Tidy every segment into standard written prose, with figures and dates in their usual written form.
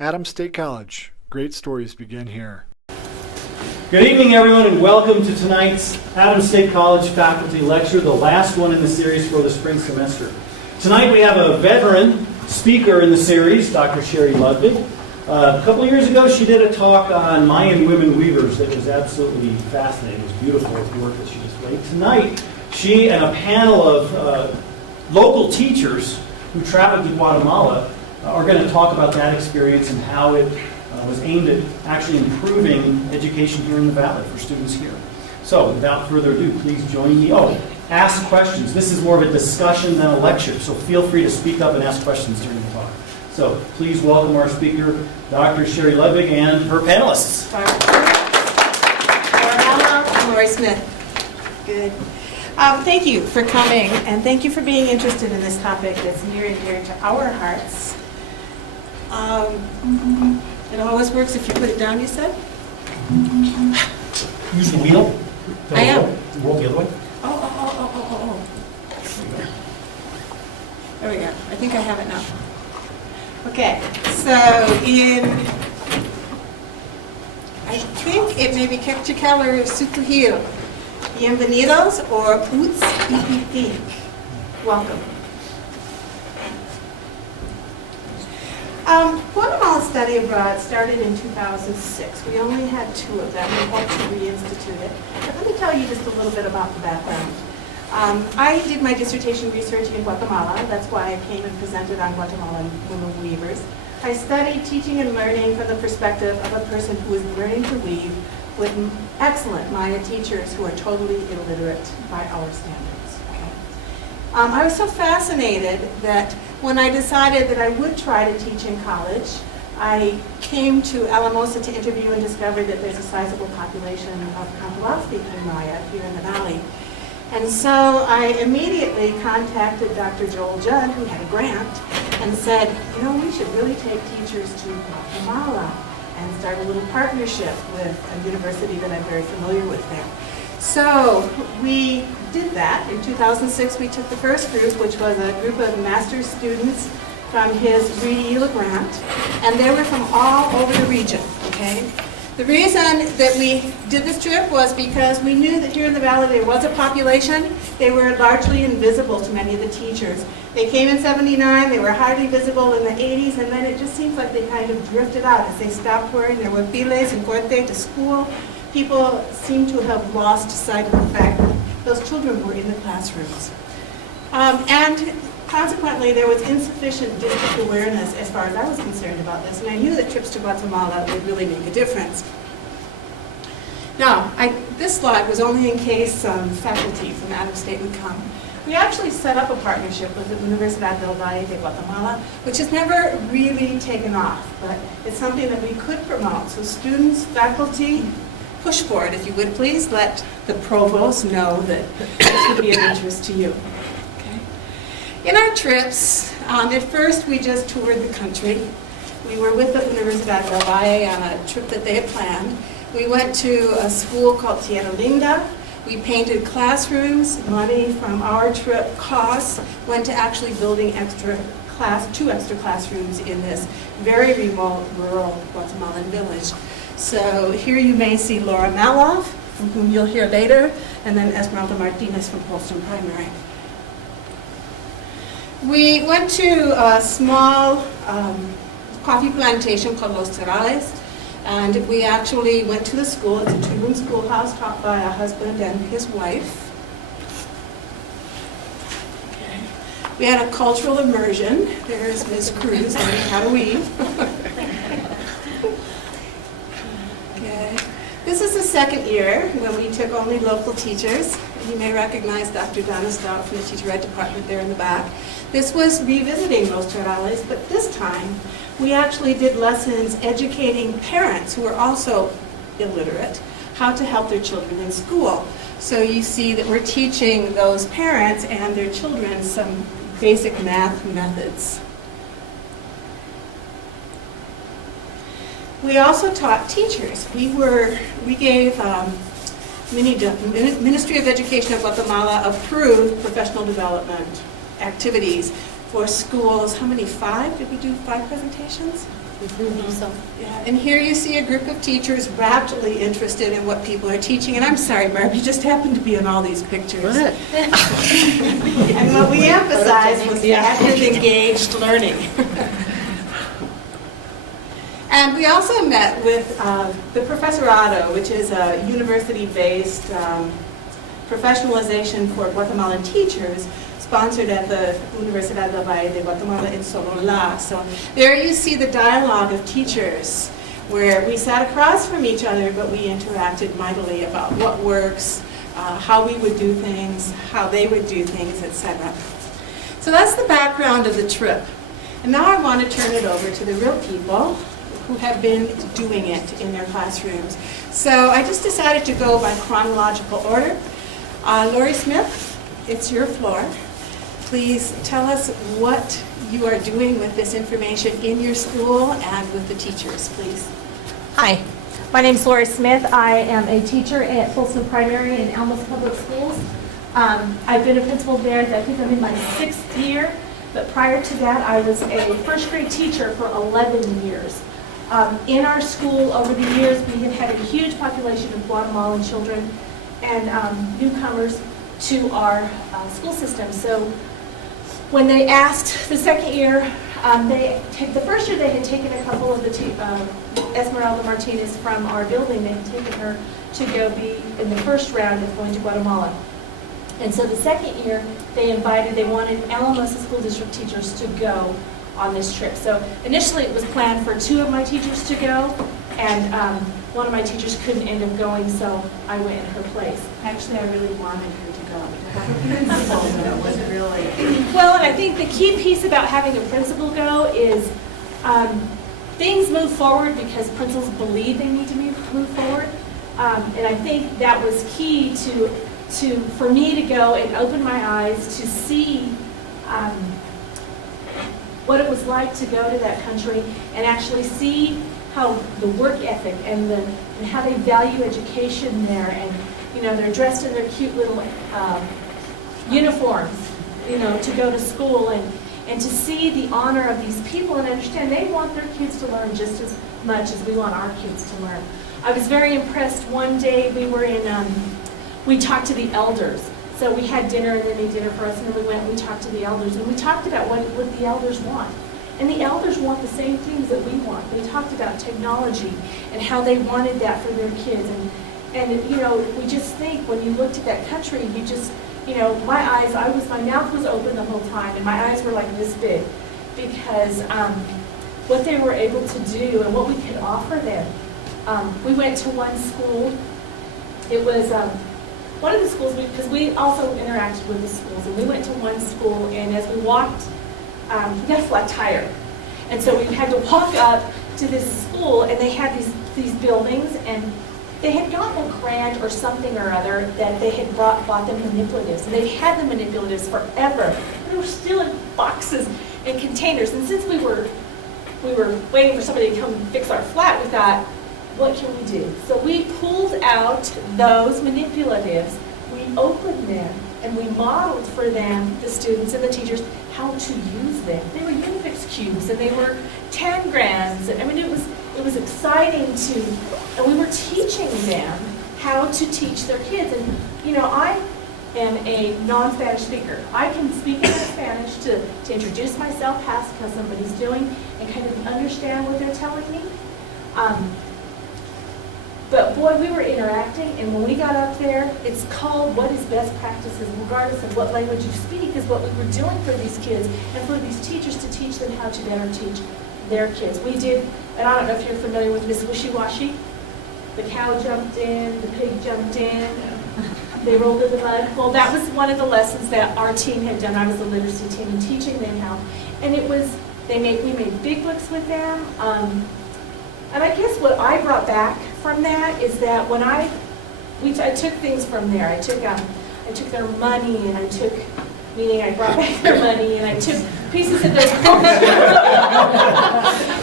Adams State College. Great stories begin here. Good evening, everyone, and welcome to tonight's Adams State College Faculty Lecture, the last one in the series for the spring semester. Tonight we have a veteran speaker in the series, Dr. Sheryl Ludwig. A couple of years ago, she did a talk on Mayan women weavers that was absolutely fascinating. It was beautiful, the work that she displayed. Tonight, she and a panel of local teachers who traveled to Guatemala are going to talk about that experience and how it was aimed at actually improving education here in the Valley for students here. So, without further ado, please join me. Ask questions. This is more of a discussion than a lecture, so feel free to speak up and ask questions during the talk. So, please welcome our speaker, Dr. Sheryl Ludwig, and her panelists. I'm Laurie Smith. Good. Thank you for coming, and thank you for being interested in this topic that's near and dear to our hearts. It always works if you put it down, you said? Use the wheel. I am. Roll the other way. Oh. There we go. I think I have it now. Okay, so I think it may be Quechua Sutuhil. Bienvenidos or Uts Ipitik. Welcome. Guatemala Study Abroad started in 2006. We only had 2 of them. We hope to reinstitute it. But let me tell you just a little bit about the background. I did my dissertation research in Guatemala. That's why I came and presented on Guatemalan women weavers. I studied teaching and learning from the perspective of a person who is learning to weave with excellent Maya teachers who are totally illiterate by our standards. Okay? I was so fascinated that when I decided that I would try to teach in college, I came to Alamosa to interview and discovered that there's a sizable population of Kampala-speaking Maya here in the Valley. And so I immediately contacted Dr. Joel Judd, who had a grant, and said, we should really take teachers to Guatemala and start a little partnership with a university that I'm very familiar with there. So we did that. In 2006, we took the first group, which was a group of master's students from his Reedy grant, and they were from all over the region, okay? The reason that we did this trip was because we knew that here in the Valley there was a population. They were largely invisible to many of the teachers. They came in '79, they were hardly visible in the '80s, and then it just seems like they kind of drifted out as they stopped wearing their huipiles and corte to school. People seem to have lost sight of the fact that those children were in the classrooms. And consequently, there was insufficient district awareness as far as I was concerned about this, and I knew that trips to Guatemala would really make a difference. Now, this slide was only in case faculty from Adams State would come. We actually set up a partnership with the Universidad del Valle de Guatemala, which has never really taken off, but it's something that we could promote. So students, faculty, push for it, if you would please. Let the provost know that this would be of interest to you. Okay. In our trips, at first we just toured the country. We were with the Universidad del Valle on a trip that they had planned. We went to a school called Tierra Linda. We painted classrooms. Money from our trip costs went to actually building 2 extra classrooms in this very remote rural Guatemalan village. So here you may see Laura Maloff, from whom you'll hear later, and then Esmeralda Martinez from Holston Primary. We went to a small coffee plantation called Los Terrales, and we actually went to the school. It's a 2-room schoolhouse taught by a husband and his wife. Okay. We had a cultural immersion. There's Ms. Cruz learning how to weave. This is the second year when we took only local teachers. You may recognize Dr. Donna Stout from the Teacher Ed Department there in the back. This was revisiting Los Terrales, but this time we actually did lessons educating parents who are also illiterate how to help their children in school. So you see that we're teaching those parents and their children some basic math methods. We also taught teachers. We gave Ministry of Education of Guatemala approved professional development activities for schools. How many? 5? Did we do 5 presentations? So, Yeah, and here you see a group of teachers rapidly interested in what people are teaching. And I'm sorry, Barb, you just happened to be in all these pictures. And what we emphasized was the active, engaged learning. And we also met with the Professorado, which is a university-based professionalization for Guatemalan teachers, sponsored at the Universidad del Valle de Guatemala in Sonora. So there you see the dialogue of teachers, where we sat across from each other, but we interacted mightily about what works, how we would do things, how they would do things, etc. So that's the background of the trip. And now I want to turn it over to the real people who have been doing it in their classrooms. So I just decided to go by chronological order. Laurie Smith, it's your floor. Please tell us what you are doing with this information in your school and with the teachers, please. hi, my name is Laurie Smith. I am a teacher at Folsom Primary in Alamos Public Schools. I've been a principal there. I think I'm in my 6th year, but prior to that, I was a first grade teacher for 11 years. In our school, over the years, we have had a huge population of Guatemalan children and newcomers to our school system. So when they asked the second year, the first year they had taken a couple of the Esmeralda Martinez from our building. They had taken her to go be in the first round of going to Guatemala. And so the second year, they wanted Alamosa School District teachers to go on this trip. So initially it was planned for 2 of my teachers to go, and one of my teachers couldn't end up going, so I went in her place. Actually, I really wanted her to go because I'm a principal, but it wasn't really. Well, and I think the key piece about having a principal go is things move forward because principals believe they need to move forward. And I think that was key for me to go and open my eyes to see what it was like to go to that country and actually see how the work ethic and how they value education there, and they're dressed in their cute little uniforms, to go to school, and to see the honor of these people and understand they want their kids to learn just as much as we want our kids to learn. I was very impressed. One day we talked to the elders. So we had dinner, and then they did dinner for us, and then we went and we talked to the elders, and we talked about what the elders want. And the elders want the same things that we want. They talked about technology and how they wanted that for their kids. And we just think when you looked at that country, you just, my mouth was open the whole time, and my eyes were like this big, because what they were able to do and what we could offer them. We went to one school. It was one of the schools, because we also interacted with the schools, and we went to one school, and as we walked, we got a flat tire. And so we had to walk up to this school, and they had these buildings, and they had gotten a grant or something or other that they had bought them manipulatives. And they'd had the manipulatives forever. And they were still in boxes and containers. And since we were waiting for somebody to come and fix our flat, we thought, what can we do? So we pulled out those manipulatives, we opened them, and we modeled for them, the students and the teachers, how to use them. They were Unifix cubes, and they were tangrams. I mean, it was exciting and we were teaching them how to teach their kids. And I am a non-Spanish speaker. I can speak in Spanish to introduce myself, ask how somebody's doing, and kind of understand what they're telling me. But boy, we were interacting, and when we got up there, it's called what is best practices, regardless of what language you speak, is what we were doing for these kids and for these teachers to teach them how to better teach their kids. We did, and I don't know if you're familiar with Miss Wishy-Washy. The cow jumped in, the pig jumped in, they rolled in the mud. Well, that was one of the lessons that our team had done. I was the literacy team, and teaching them how. And we made big books with them. And I guess what I brought back from that is that when I took things from there. I took their money, and I brought back their money, and I took pieces of their culture.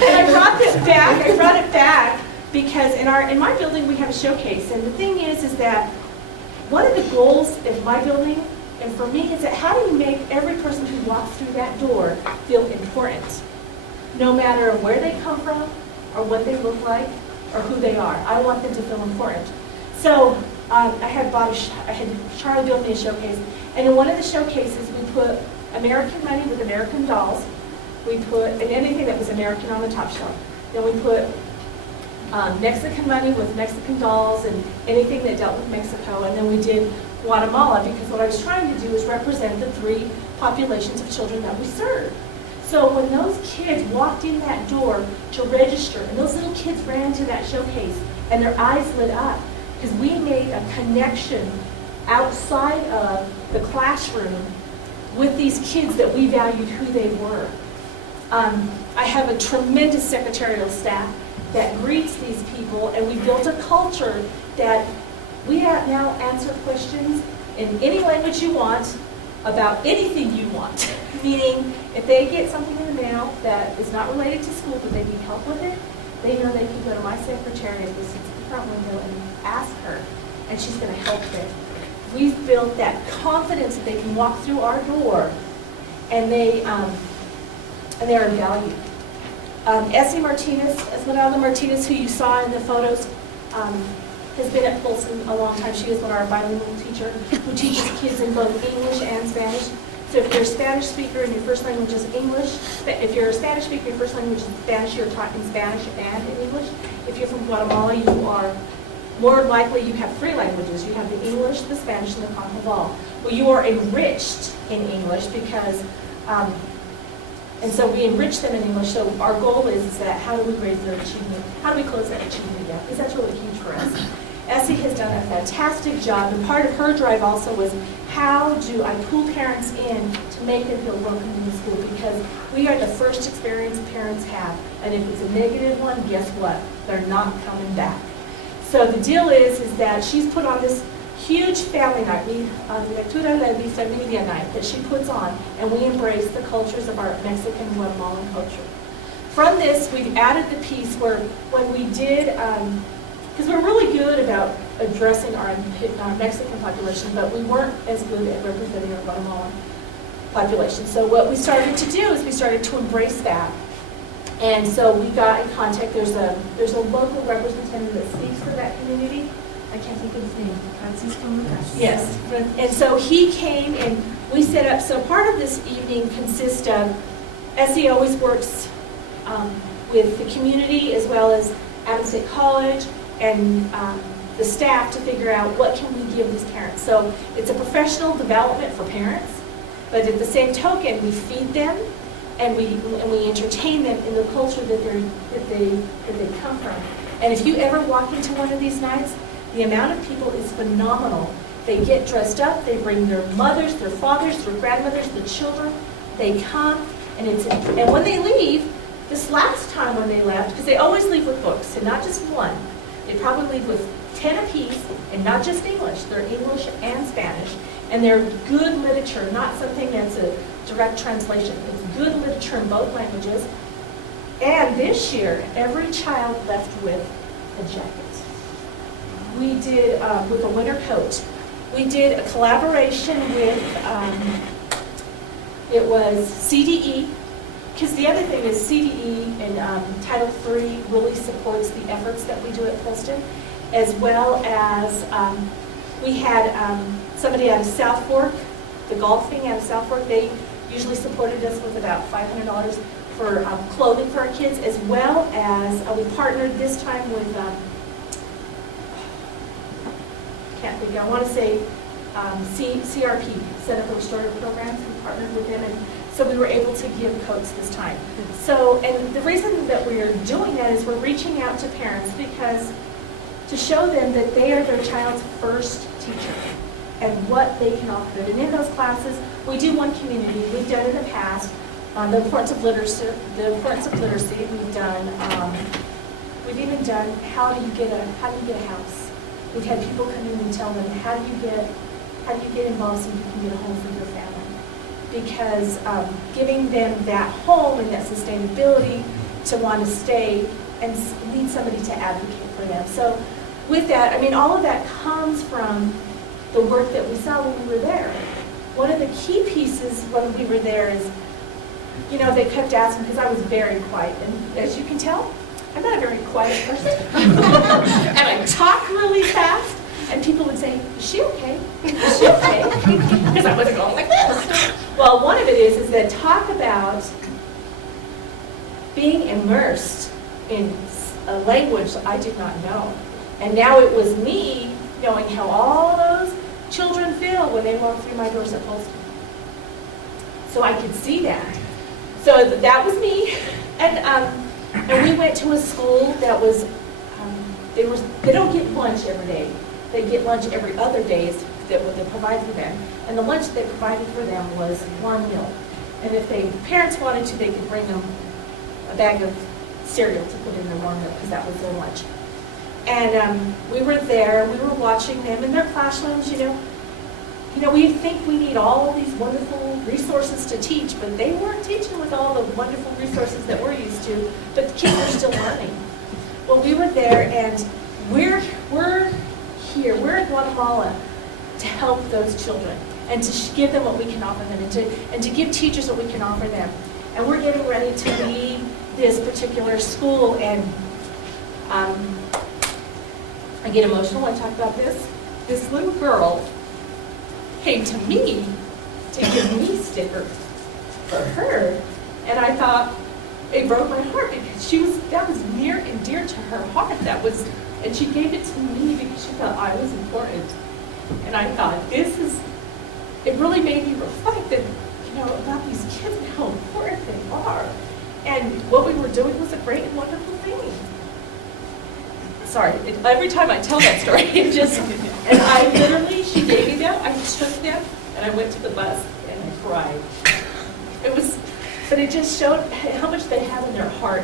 And I brought it back because in my building we have a showcase. And the thing is that one of the goals of my building And for me, it's that how do you make every person who walks through that door feel important? No matter where they come from, or what they look like, or who they are. I want them to feel important. So I had Charlie build me a showcase, and in one of the showcases we put American money with American dolls. We put, and anything that was American on the top shelf. Then we put Mexican money with Mexican dolls and anything that dealt with Mexico. And then we did Guatemala, because what I was trying to do is represent the three populations of children that we serve. So when those kids walked in that door to register, and those little kids ran to that showcase, and their eyes lit up, because we made a connection outside of the classroom with these kids that we valued who they were. I have a tremendous secretarial staff that greets these people, and we built a culture that we now answer questions in any language you want about anything you want. Meaning, if they get something in the mail that is not related to school but they need help with it, they know they can go to my secretary at the front window and ask her, and she's going to help them. We've built that confidence that they can walk through our door, and they're valued. Essie Martinez, Esmeralda Martinez, who you saw in the photos, has been at Folsom a long time. She is our bilingual teacher who teaches kids in both English and Spanish. So if you're a Spanish speaker and your first language is English, if you're a Spanish speaker and your first language is Spanish, you're taught in Spanish and in English. If you're from Guatemala, you are more likely you have three languages. You have the English, the Spanish, and the chronicle. Well, you are enriched in English because, and so we enrich them in English. So our goal is that how do we raise their achievement? How do we close that achievement gap? Because that's really huge for us. Essie has done a fantastic job, and part of her drive also was how do I pull parents in to make them feel welcome in the school, because we are the first experience parents have, and if it's a negative one, guess what? They're not coming back. So the deal is that she's put on this huge family night, Lectura de Familia night, that she puts on, and we embrace the cultures of our Mexican Guatemalan culture. From this, we've added the piece where when we did, because we're really good about addressing our Mexican population, but we weren't as good at representing our Guatemalan population. So what we started to do is we started to embrace that. And so we got in contact, there's a local representative that speaks for that community. I can't think of his name. Francisco Lucas. Yes. And so he came and we set up, so part of this evening consists of, Essie always works with the community as well as Adams State College and the staff to figure out what can we give these parents. So it's a professional development for parents, but at the same token, we feed them and we entertain them in the culture that they come from. And if you ever walk into one of these nights, the amount of people is phenomenal. They get dressed up, they bring their mothers, their fathers, their grandmothers, the children. They come, and when they leave, this last time when they left, because they always leave with books, and not just one. They probably leave with 10 apiece, and not just English. They're English and Spanish. And they're good literature, not something that's a direct translation. It's good literature in both languages. And this year, every child left with a jacket. We did, with a winter coat. We did a collaboration with, it was CDE, because the other thing is CDE and Title III really supports the efforts that we do at Princeton, as well as we had somebody out of South Fork, the golfing out of South Fork, they usually supported us with about $500 for clothing for our kids, as well as we partnered this time with, I want to say CRP, Center for Restorative Programs. We partnered with them, and so we were able to give coats this time. So, and the reason that we're doing that is we're reaching out to parents because to show them that they are their child's first teacher and what they can offer. And in those classes, we do one community. We've done in the past the importance of literacy. We've even done how do you get a house. We've had people come in and tell them how do you get involved so you can get a home for your family. Because giving them that home and that sustainability to want to stay and need somebody to advocate for them. So with that, I mean, all of that comes from the work that we saw when we were there. one of the key pieces when we were there is, you know, they kept asking, because I was very quiet, and as you can tell, I'm not a very quiet person. And I talk really fast, and people would say, is she okay? Is she okay? Because I wasn't going like this. Well, one of it is that talk about being immersed in a language I did not know. And now it was me knowing how all those children feel when they walk through my doors at Polston. So I could see that. So that was me. And we went to a school that was, they don't get lunch every day. They get lunch every other day is what they provide for them. And the lunch they provided for them was warm milk. And if parents wanted to, they could bring them a bag of cereal to put in their warm milk because that was their lunch. And we were there, we were watching them in their classrooms, you know, we think we need all these wonderful resources to teach, but they weren't teaching with all the wonderful resources that we're used to, but the kids are still learning. Well, we were there, and we're here, we're in Guatemala to help those children and to give them what we can offer them and to give teachers what we can offer them. And we're getting ready to leave this particular school, and I get emotional when I talk about this. This little girl came to me to give me stickers for her, and I thought it broke my heart because that was near and dear to her heart. And she gave it to me because she thought I was important. And I thought it really made me reflect that, you know, about these kids and how important they are. And what we were doing was a great and wonderful thing. Sorry, every time I tell that story, and I literally, she gave me them, I took them, and I went to the bus, and I cried. But it just showed how much they have in their heart,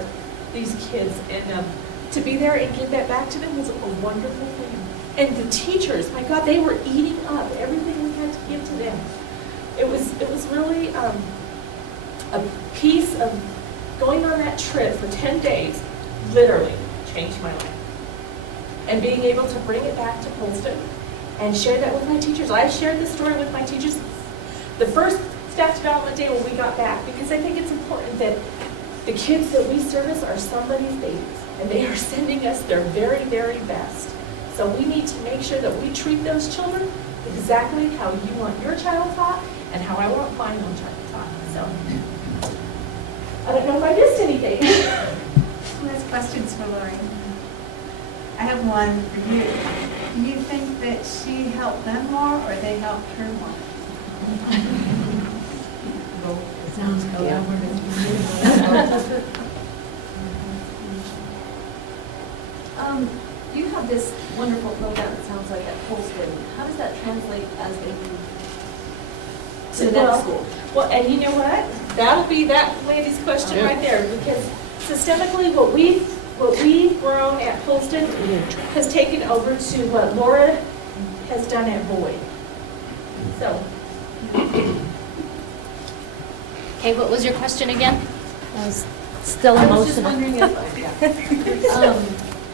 these kids, and to be there and give that back to them was a wonderful thing. And the teachers, my God, they were eating up everything we had to give to them. It was really a piece of going on that trip for 10 days, literally changed my life. And being able to bring it back to Polston and share that with my teachers. I shared this story with my teachers the first staff development day when we got back, because I think it's important that the kids that we service are somebody's babies, and they are sending us their very, very best. So we need to make sure that we treat those children exactly how you want your child taught and how I want my own child taught. So I don't know if I missed anything. Who has questions for Laurie? I have one for you. Do you think that she helped them more or they helped her more? Sounds good. You have this wonderful program, it sounds like, at Polston. How does that translate as they move to the next school? Well, and you know what? That'll be that lady's question right there, because systemically what we've grown at Polston has taken over to what Laura has done at Boyd. So. Okay, what was your question again? I was still I was just emotional. wondering if,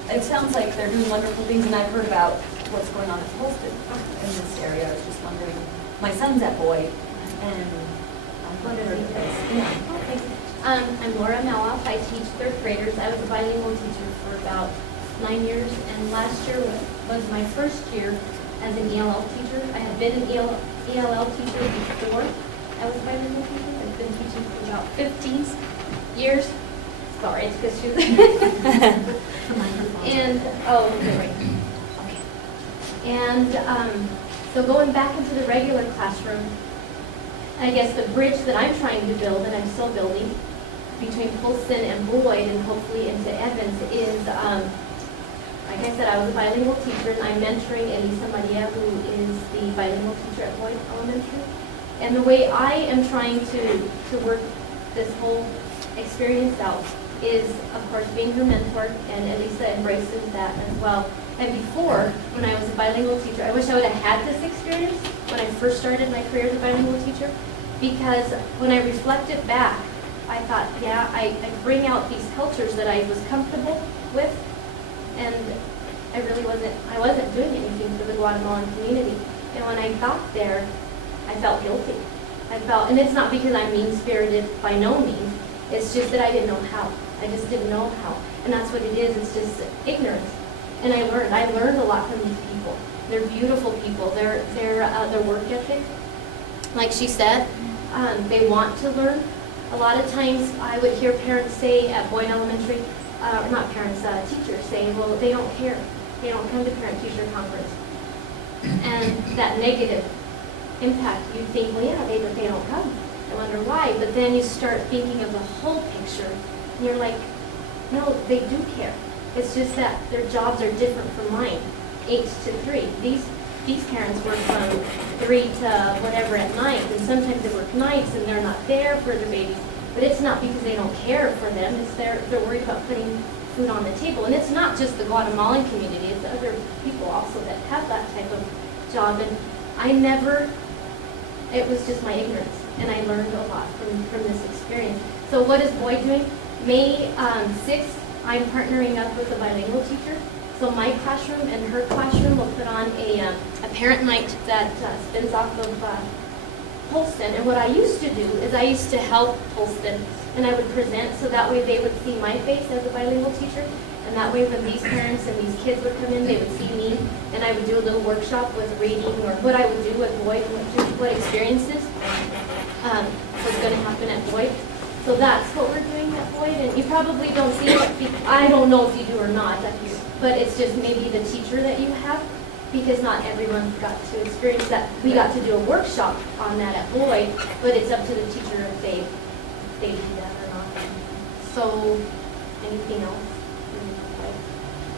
it sounds like they're doing wonderful things, and I've heard about what's going on at Polston in this area. I was just wondering, my son's at Boyd, and I'm wondering if I'm Laura Meloff. I teach third graders. I was a bilingual teacher for about 9 years, and last year was my first year as an ELL teacher. I had been an ELL teacher before I was a bilingual teacher. I've been teaching for about 15 years. Sorry, it's because she was and right. Okay. And so going back into the regular classroom, I guess the bridge that I'm trying to build, and I'm still building, between Polston and Boyd and hopefully into Evans is, like I said, I was a bilingual teacher, and I'm mentoring Elisa Maria, who is the bilingual teacher at Boyd Elementary. And the way I am trying to work this whole experience out is, of course, being her mentor, and Elisa embraces that as well. And before, when I was a bilingual teacher, I wish I would have had this experience when I first started my career as a bilingual teacher, because when I reflected back, I thought, yeah, I bring out these cultures that I was comfortable with, and I wasn't doing anything for the Guatemalan community. And when I got there, I felt guilty. And it's not because I'm mean-spirited by no means. It's just that I didn't know how. I just didn't know how. And that's what it is. It's just ignorance. And I learned a lot from these people. They're beautiful people. Their work ethic, like she said, they want to learn. A lot of times I would hear parents say at Boyd Elementary, not parents, teachers say, well, they don't care. They don't come to parent-teacher conference. And that negative impact, you think, well, yeah, they don't come. I wonder why. But then you start thinking of the whole picture, and you're like, no, they do care. It's just that their jobs are different from mine, 8 to 3. These parents work from 3 to whatever at night, and sometimes they work nights and they're not there for their babies. But it's not because they don't care for them. It's they're worried about putting food on the table. And it's not just the Guatemalan community. It's other people also that have that type of job. And it was just my ignorance. And I learned a lot from this experience. So what is Boyd doing? May 6th, I'm partnering up with a bilingual teacher. So my classroom and her classroom will put on a parent night that spins off of Holston. And what I used to do is I used to help Holston, and I would present so that way they would see my face as a bilingual teacher. And that way when these parents and these kids would come in, they would see me, and I would do a little workshop with reading or what I would do with Boyd, what experiences was going to happen at Boyd. So that's what we're doing at Boyd, and you probably don't see it. I don't know if you do or not, but it's just maybe the teacher that you have, because not everyone got to experience that. We got to do a workshop on that at Boyd, but it's up to the teacher if they do that or not. So, anything else?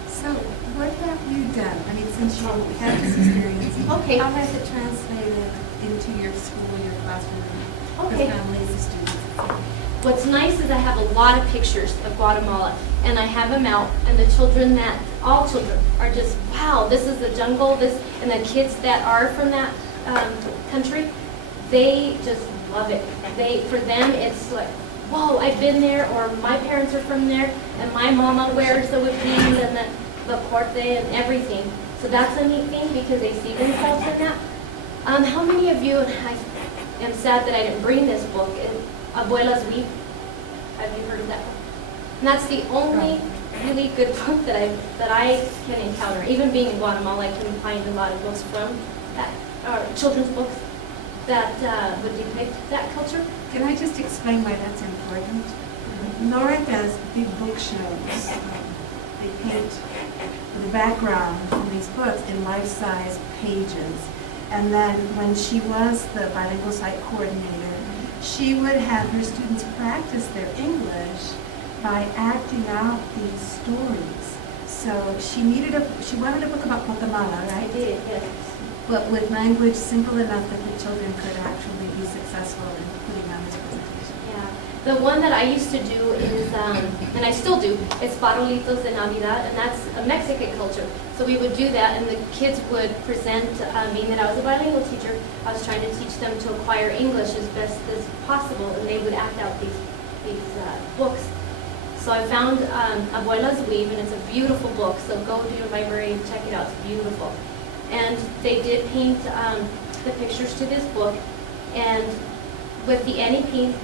So what have you done? I mean, since you have this experience, Okay. how has it translated into your school, your classroom, Okay. the families, the students? What's nice is I have a lot of pictures of Guatemala, and I have them out, and the children all children are just, wow, this is the jungle, and the kids that are from that country, they just love it. For them, it's like, whoa, I've been there, or my parents are from there, and my mama wears the whippings and the corte and everything. So that's a neat thing because they see themselves in that. How many of you, and I am sad that I didn't bring this book, Abuelas Weep. Have you heard of that book? And that's the only really good book that I can encounter. Even being in Guatemala, I can find a lot of books from that, children's books that would depict that culture. Can I just explain why that's important? Laura does big book shows. They paint the background in these books in life-size pages. And then when she was the bilingual site coordinator, she would have her students practice their English by acting out these stories. So she wanted a book about Guatemala, I right? did, yes. But with language simple enough that the children could actually be successful in putting on this presentation. Yeah. The one that I used to do is, and I still do, it's Farolitos de Navidad, and that's a Mexican culture. So we would do that, and the kids would present, being that I was a bilingual teacher, I was trying to teach them to acquire English as best as possible, and they would act out these books. So I found Abuelas Weave, and it's a beautiful book, so go to your library and check it out, it's beautiful. And they did paint the pictures to this book, and with the NEP,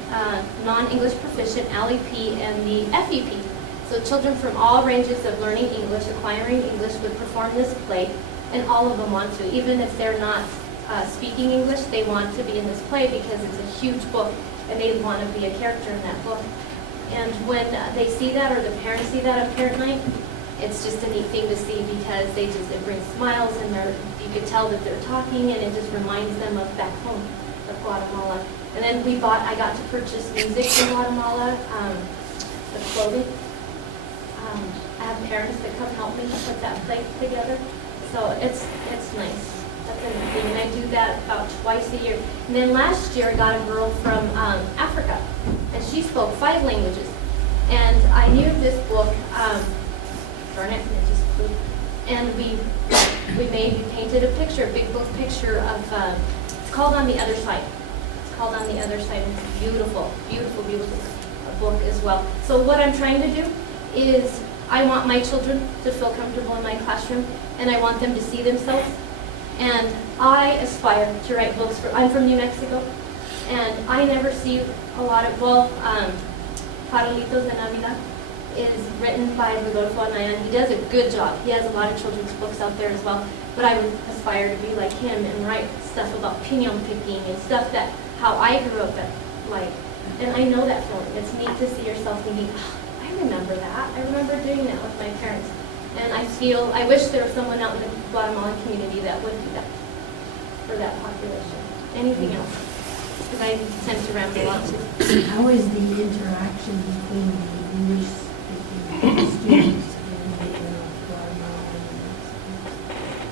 non-English proficient, LEP, and the FEP. So children from all ranges of learning English, acquiring English, would perform this play, and all of them want to. Even if they're not speaking English, they want to be in this play because it's a huge book, and they want to be a character in that book. And when they see that, or the parents see that at parent night, it's just a neat thing to see because it brings smiles, and you could tell that they're talking, and it just reminds them of back home, of Guatemala. And then I got to purchase music in Guatemala, the clothing. I have parents that come help me put that plate together. So it's nice. That's a neat thing. And I do that about twice a year. And then last year I got a girl from Africa, and she spoke 5 languages. And I knew this book, darn it, it just flew. And we painted a picture, a big book picture of, it's called On the Other Side. It's called On the Other Side, and it's beautiful, beautiful, beautiful book as well. So what I'm trying to do is I want my children to feel comfortable in my classroom, and I want them to see themselves. And I aspire to write books I'm from New Mexico, and I never see a lot of, Farolitos de Navidad is written by Rodolfo Anaya. He does a good job. He has a lot of children's books out there as well. But I would aspire to be like him and write stuff about piñon picking and stuff that how I grew up at, like. And I know that feeling. It's neat to see yourself thinking, oh, I remember that. I remember doing that with my parents. And I wish there was someone out in the Guatemalan community that would do that for that population. Anything else? Because I tend to ramble a lot too. How is the interaction between the English-speaking students and the Guatemalan?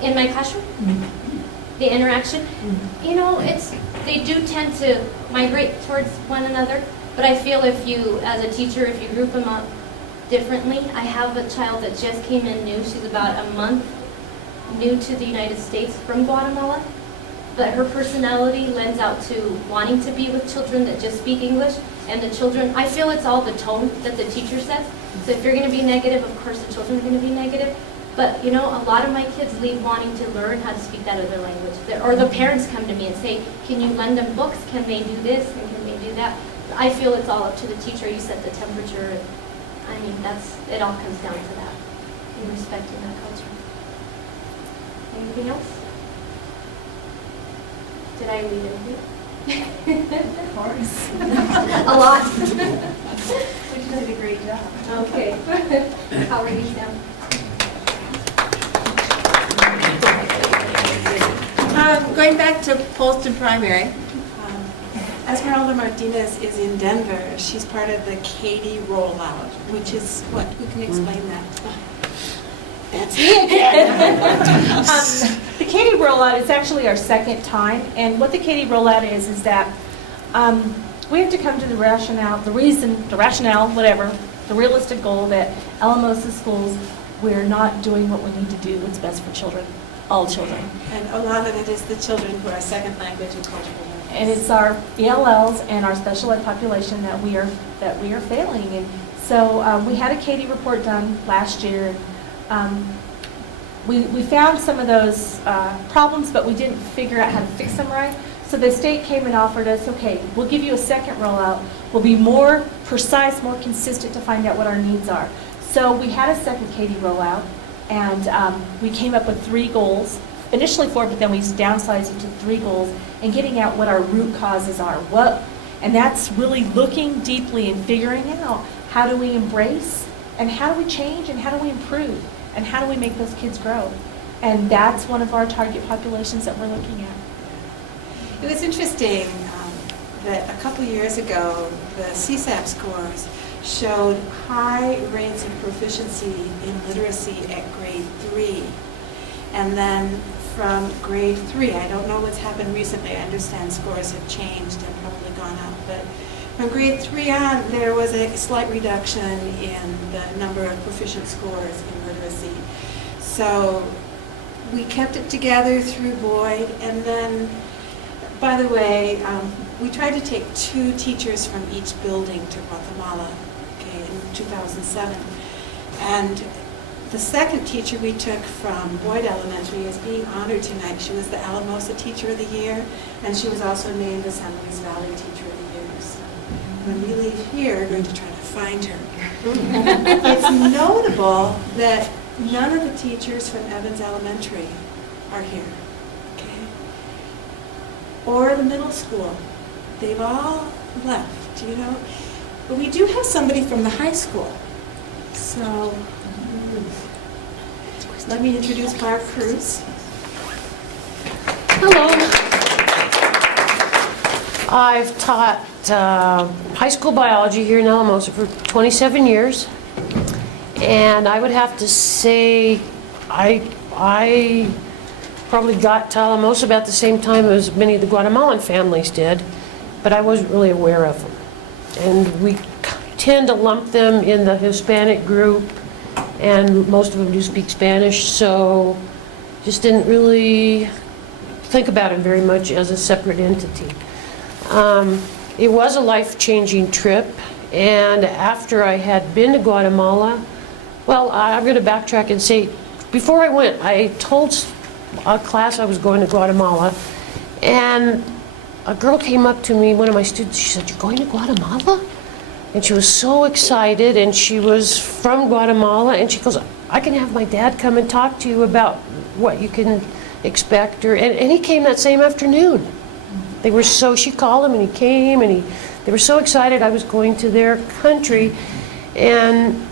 In my classroom? Mm-hmm. The interaction? You know, they do tend to migrate towards one another, but I feel if you, as a teacher, if you group them up differently. I have a child that just came in new. She's about a month new to the United States from Guatemala, but her personality lends out to wanting to be with children that just speak English, and the children, I feel it's all the tone that the teacher sets. So if you're going to be negative, of course the children are going to be negative. But, you know, a lot of my kids leave wanting to learn how to speak that other language. Or the parents come to me and say, can you lend them books? Can they do this? And can they do that? I feel it's all up to the teacher. You set the temperature. And, I mean, it all comes down to that, in respecting that culture. Anything else? Did I leave anything? Of course. A lot. But you did a great job. Okay. How are you, Sam? Going back to post-primary, Esmeralda Martinez is in Denver. She's part of the Katy Rollout, which is what? Who can explain that? That's me again. The Katy Rollout is actually our second time, and what the Katy Rollout is that we have to come to the rationale, the realistic goal that Alamosa schools, we're not doing what we need to do what's best for children, all children. And a lot of it is the children who are second language and cultural learners. And it's our ELLs and our special ed population that we are failing. And so we had a Katy report done last year. We found some of those problems, but we didn't figure out how to fix them right. So the state came and offered us, okay, we'll give you a second rollout. We'll be more precise, more consistent to find out what our needs are. So we had a second Katy rollout, and we came up with 3 goals. Initially 4, but then we downsized it to 3 goals and getting out what our root causes are. And that's really looking deeply and figuring out how do we embrace and how do we change and how do we improve and how do we make those kids grow. And that's one of our target populations that we're looking at. It was interesting that a couple years ago, the CSEP scores showed high rates of proficiency in literacy at grade 3. And then from grade 3, I don't know what's happened recently, I understand scores have changed and probably gone up, but from grade 3 on, there was a slight reduction in the number of proficient scores in literacy. So we kept it together through Boyd, and then, by the way, we tried to take 2 teachers from each building to Guatemala, okay, in 2007. And the second teacher we took from Boyd Elementary is being honored tonight. She was the Alamosa Teacher of the Year, and she was also named the San Luis Valley Teacher of the Year. So when we leave here, we're going to try to find her. It's notable that none of the teachers from Evans Elementary are here, okay? Or the middle school. They've all left, you know? But we do have somebody from the high school. So let me introduce Barb Cruz. Hello. I've taught high school biology here in Alamosa for 27 years. And I would have to say I probably got to Alamosa about the same time as many of the Guatemalan families did, but I wasn't really aware of them. And we tend to lump them in the Hispanic group, and most of them do speak Spanish, so just didn't really think about it very much as a separate entity. It was a life-changing trip, and after I had been to Guatemala, well, I'm going to backtrack and say, before I went, I told a class I was going to Guatemala, and a girl came up to me, one of my students, she said, "You're going to Guatemala?" And she was so excited, and she was from Guatemala, and she goes, "I can have my dad come and talk to you about what you can expect." And he came that same afternoon. They were so, she called him and he came, and they were so excited I was going to their country. And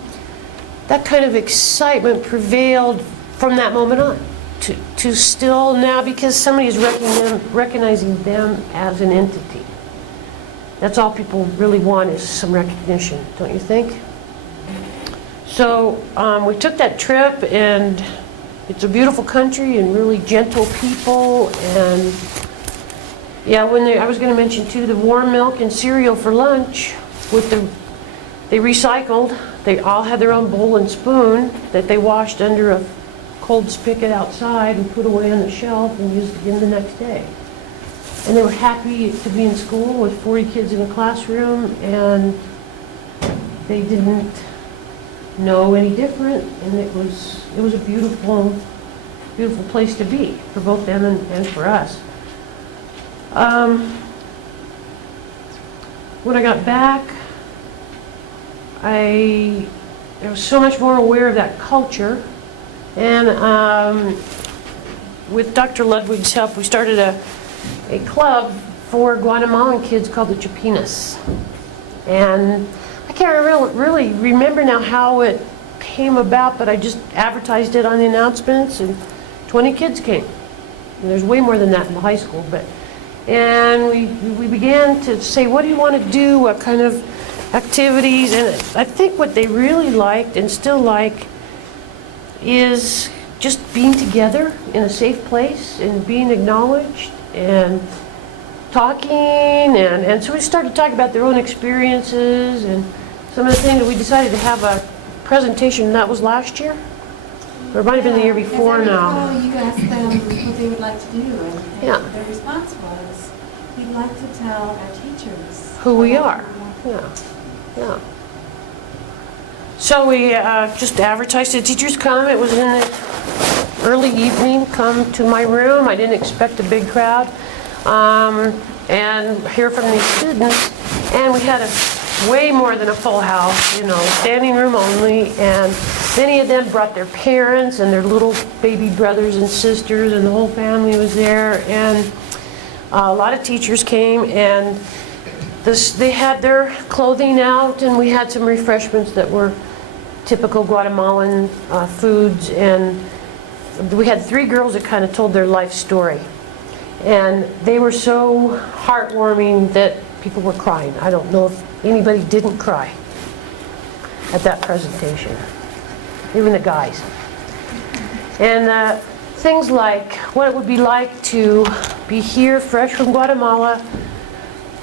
that kind of excitement prevailed from that moment on to still now, because somebody is recognizing them as an entity. That's all people really want, is some recognition, don't you think? So we took that trip, and it's a beautiful country and really gentle people. And yeah, I was going to mention too, the warm milk and cereal for lunch they recycled. They all had their own bowl and spoon that they washed under a cold spigot outside and put away on the shelf and used again the next day. And they were happy to be in school with 40 kids in a classroom, and they didn't know any different, and it was a beautiful place to be for both them and for us. When I got back, I was so much more aware of that culture, and with Dr. Ludwig's help, we started a club for Guatemalan kids called the Chupinas. And I can't really remember now how it came about, but I just advertised it on the announcements, and 20 kids came. And there's way more than that in the high school, and we began to say, what do you want to do? What kind of activities? And I think what they really liked and still like is just being together in a safe place and being acknowledged and talking. And so we started talking about their own experiences and some of the things that we decided to have a presentation. That was last year? Or it might have been the year before now. You asked them what they would like to do, and Yeah. their response was, "We'd like to tell our teachers Who we are. Yeah. Yeah. So we just advertised to teachers, come. It was in the early evening, come to my room. I didn't expect a big crowd. And hear from these students. And we had way more than a full house, standing room only. And many of them brought their parents and their little baby brothers and sisters, and the whole family was there. And a lot of teachers came, and they had their clothing out, and we had some refreshments that were typical Guatemalan foods. And we had 3 girls that kind of told their life story. And they were so heartwarming that people were crying. I don't know if anybody didn't cry at that presentation, even the guys. And things like what it would be like to be here, fresh from Guatemala,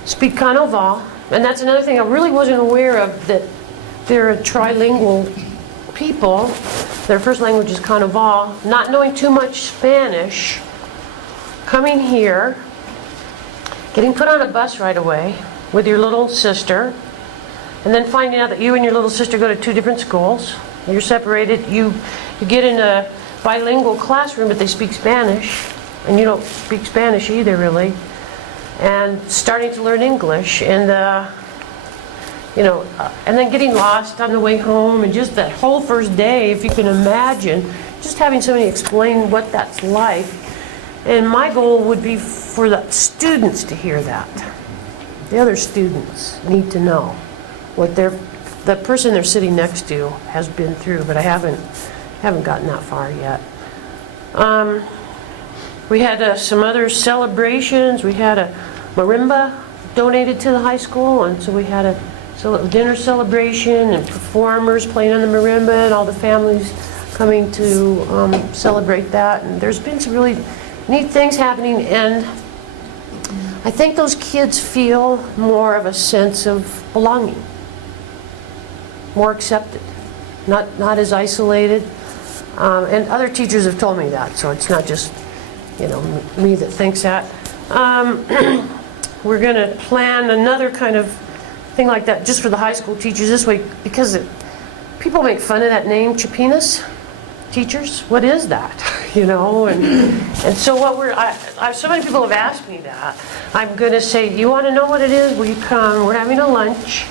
speak Carnaval. And that's another thing I really wasn't aware of, that they're a trilingual people. Their first language is Carnaval. Not knowing too much Spanish, coming here, getting put on a bus right away with your little sister, and then finding out that you and your little sister go to 2 different schools. You're separated. You get in a bilingual classroom, but they speak Spanish, and you don't speak Spanish either, really. And starting to learn English, and and then getting lost on the way home, and just that whole first day, if you can imagine, just having somebody explain what that's like. And my goal would be for the students to hear that. The other students need to know what the person they're sitting next to has been through, but I haven't gotten that far yet. We had some other celebrations. We had a marimba donated to the high school, and so we had a dinner celebration and performers playing on the marimba, and all the families coming to celebrate that. And there's been some really neat things happening, and I think those kids feel more of a sense of belonging, more accepted, not as isolated. And other teachers have told me that, so it's not just me that thinks that. We're going to plan another kind of thing like that just for the high school teachers this week, because people make fun of that name, Chupinas teachers. What is that? you know, and so what so many people have asked me that. I'm going to say, you want to know what it is? Will you come? We're having a lunch,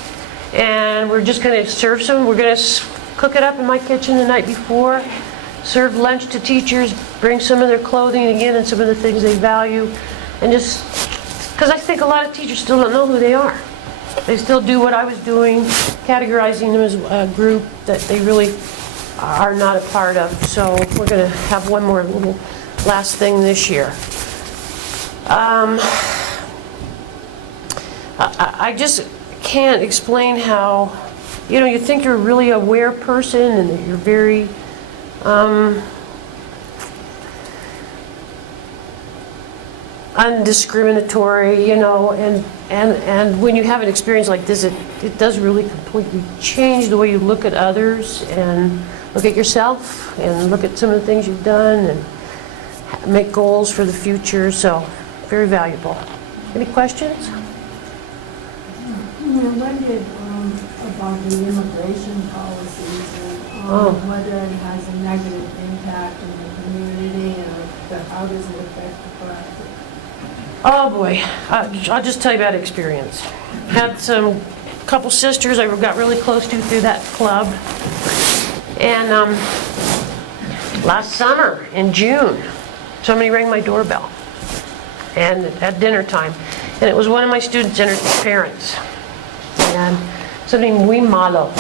and we're just going to serve some, we're going to cook it up in my kitchen the night before, serve lunch to teachers, bring some of their clothing again and some of the things they value, and just, because I think a lot of teachers still don't know who they are. They still do what I was doing, categorizing them as a group that they really are not a part of. So we're going to have one more little last thing this year. I just can't explain how, you know, you think you're a really aware person and that you're very undiscriminatory, you know, and when you have an experience like this, it does really completely change the way you look at others and look at yourself and look at some of the things you've done and make goals for the future. So, very valuable. Any questions? I wondered about the immigration policies and whether it has a negative impact on the community and how does it affect the practice? Oh boy, I'll just tell you about experience. Had some couple sisters I got really close to through that club. And last summer in June, somebody rang my doorbell and at dinner time. And it was one of my students and her parents. And something muy malo.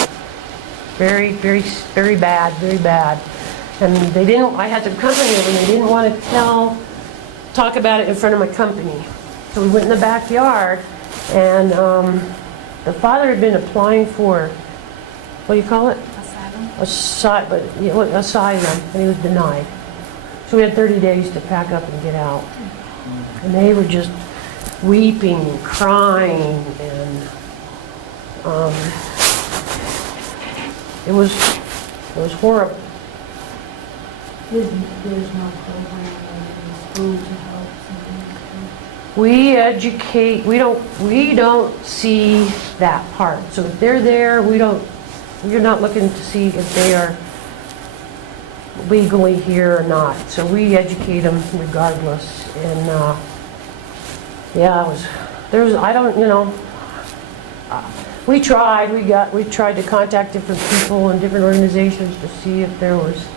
Very, very, very bad, very bad. And they didn't, I had some company over and they didn't want to talk about it in front of my company. So we went in the backyard and the father had been applying for, what do you call it? Asylum, and he was denied. So we had 30 days to pack up and get out. And they were just weeping and crying, and it was horrible. There's no program in school to help somebody. We educate. We don't see that part. So if they're there, we're not looking to see if they are legally here or not. So we educate them regardless. And we tried to contact different people and different organizations to see if there was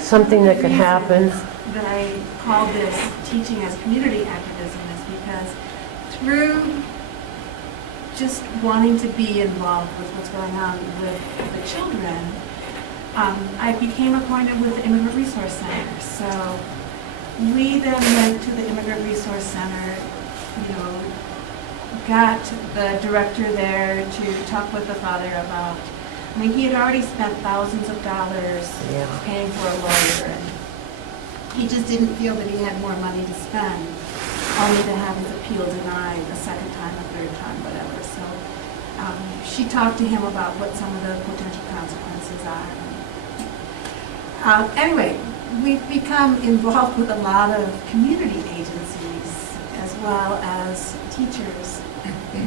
something that could happen. That I call this teaching as community activism is because through just wanting to be involved with what's going on with the children, I became acquainted with the Immigrant Resource Center. So we then went to the Immigrant Resource Center, got the director there to talk with the father about, he had already spent thousands of dollars paying for a lawyer, and he just didn't feel that he had more money to spend, only to have his appeal denied a second time, a third time, whatever. So she talked to him about what some of the potential consequences are. Anyway, we've become involved with a lot of community agencies as well as teachers,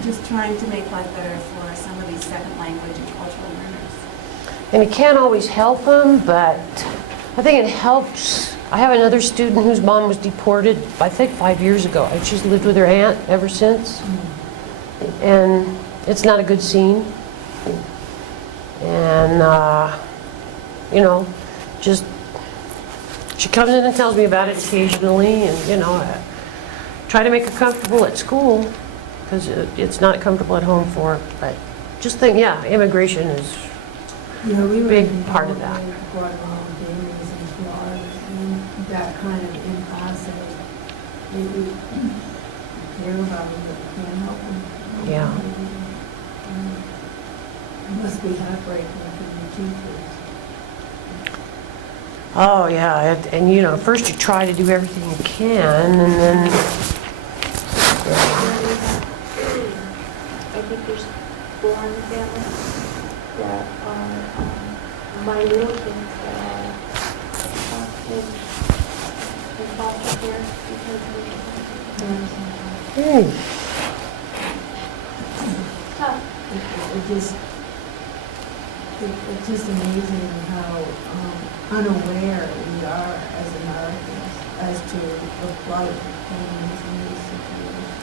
just trying to make life better for some of these second language and cultural learners. And it can't always help them, but I think it helps. I have another student whose mom was deported, I think 5 years ago, and she's lived with her aunt ever since. And it's not a good scene. And, just, she comes in and tells me about it occasionally, and, I try to make her comfortable at school, because it's not comfortable at home for her. But just think, immigration is a big part of that. Guatemala days and Florida, and that kind of impasse, maybe care about them, but can't help them. Yeah. It must be heartbreaking for the teachers. Oh, yeah, and first you try to do everything you can, and then... I think there's 4 in the family that are my little kids that are in foster care because of Hey. tough. It just It's just amazing how unaware we are as Americans as to the plight of families in these situations.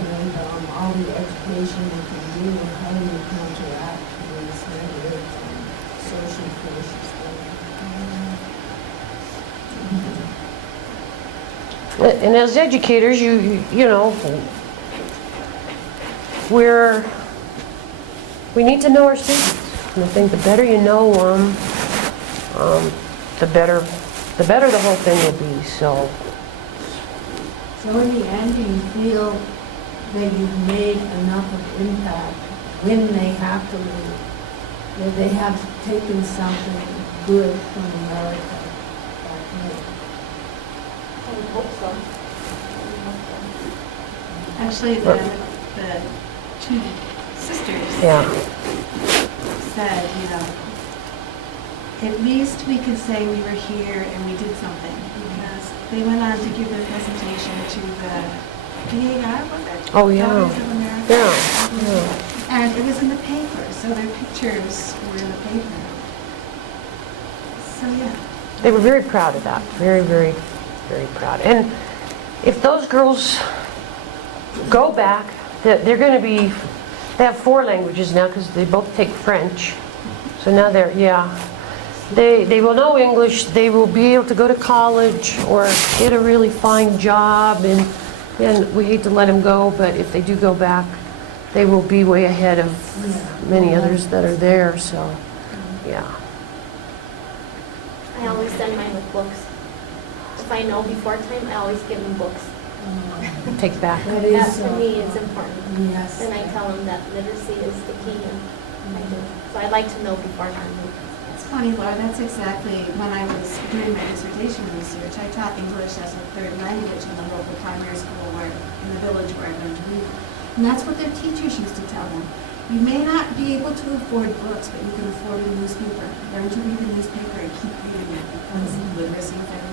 And all the education we can do and how we counteract these negative social forces. And as educators, you know, we need to know our students. And I think the better you know them, the better the whole thing will be. So in the end, do you feel that you've made enough of impact when they have to leave? That they have taken something good from America back home? I would hope so. Actually, the two sisters said, you know, at least we could say we were here and we did something, because they went on to give their presentation to the PAR, was it? Oh, yeah. Daughters of America. Yeah. And it was in the paper, so their pictures were in the paper. So, yeah. they were very proud of that. Very, very, very proud. And if those girls go back, they're going to be, they have 4 languages now because they both take French. So now they will know English, they will be able to go to college or get a really fine job, and we hate to let them go, but if they do go back, they will be way ahead of many others that are there, so, yeah. I always send mine with books. If I know before time, I always give them books. Take back. That That is for me is important. Yes. And I tell them that literacy is the key, and I do. So I like to know before time. It's funny, Laura, that's exactly when I was doing my dissertation research. I taught English as a 3rd language in the local primary school in the village where I went to live. And that's what their teachers used to tell them. You may not be able to afford books, but you can afford a newspaper. Learn to read the newspaper and keep reading it, because literacy is everything.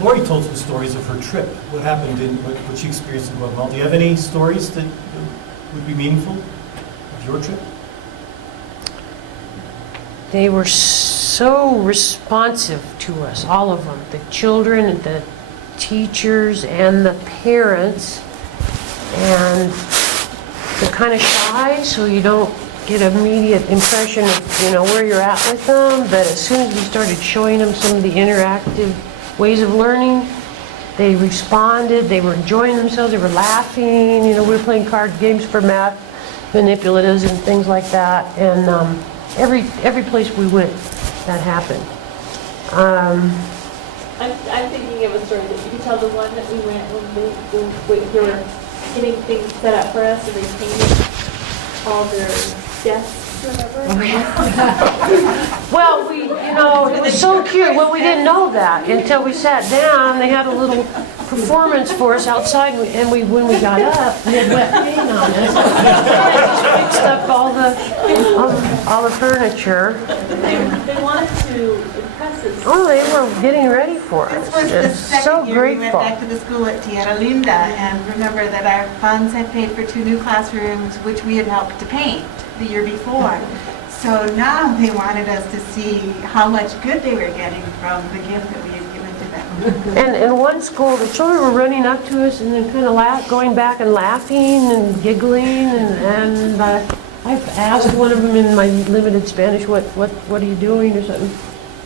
Laurie told some stories of her trip. What happened what she experienced in Guatemala. Do you have any stories that would be meaningful of your trip? They were so responsive to us, all of them. The children, and the teachers, and the parents. And they're kind of shy, so you don't get an immediate impression of, you know, where you're at with them. But as soon as we started showing them some of the interactive ways of learning, they responded, they were enjoying themselves, they were laughing, you know, we were playing card games for math, manipulatives and things like that, and every place we went, that happened. I'm thinking of a story that you could tell, the one that we went when we were getting things set up for us, and they painted all their desks. Well, it was so cute. Well, we didn't know that until we sat down. They had a little performance for us outside, and when we got up, we had wet paint on us. They just fixed up all the furniture. They wanted to impress us. Oh, they were getting ready for us. This was the It's so second year we went grateful. back to the school at Tierra Linda, and remember that our funds had paid for 2 new classrooms, which we had helped to paint the year before. So now they wanted us to see how much good they were getting from the gift that we had given to them. And in one school, the children were running up to us and then kind of going back and laughing and giggling. And I asked one of them in my limited Spanish, what are you doing or something?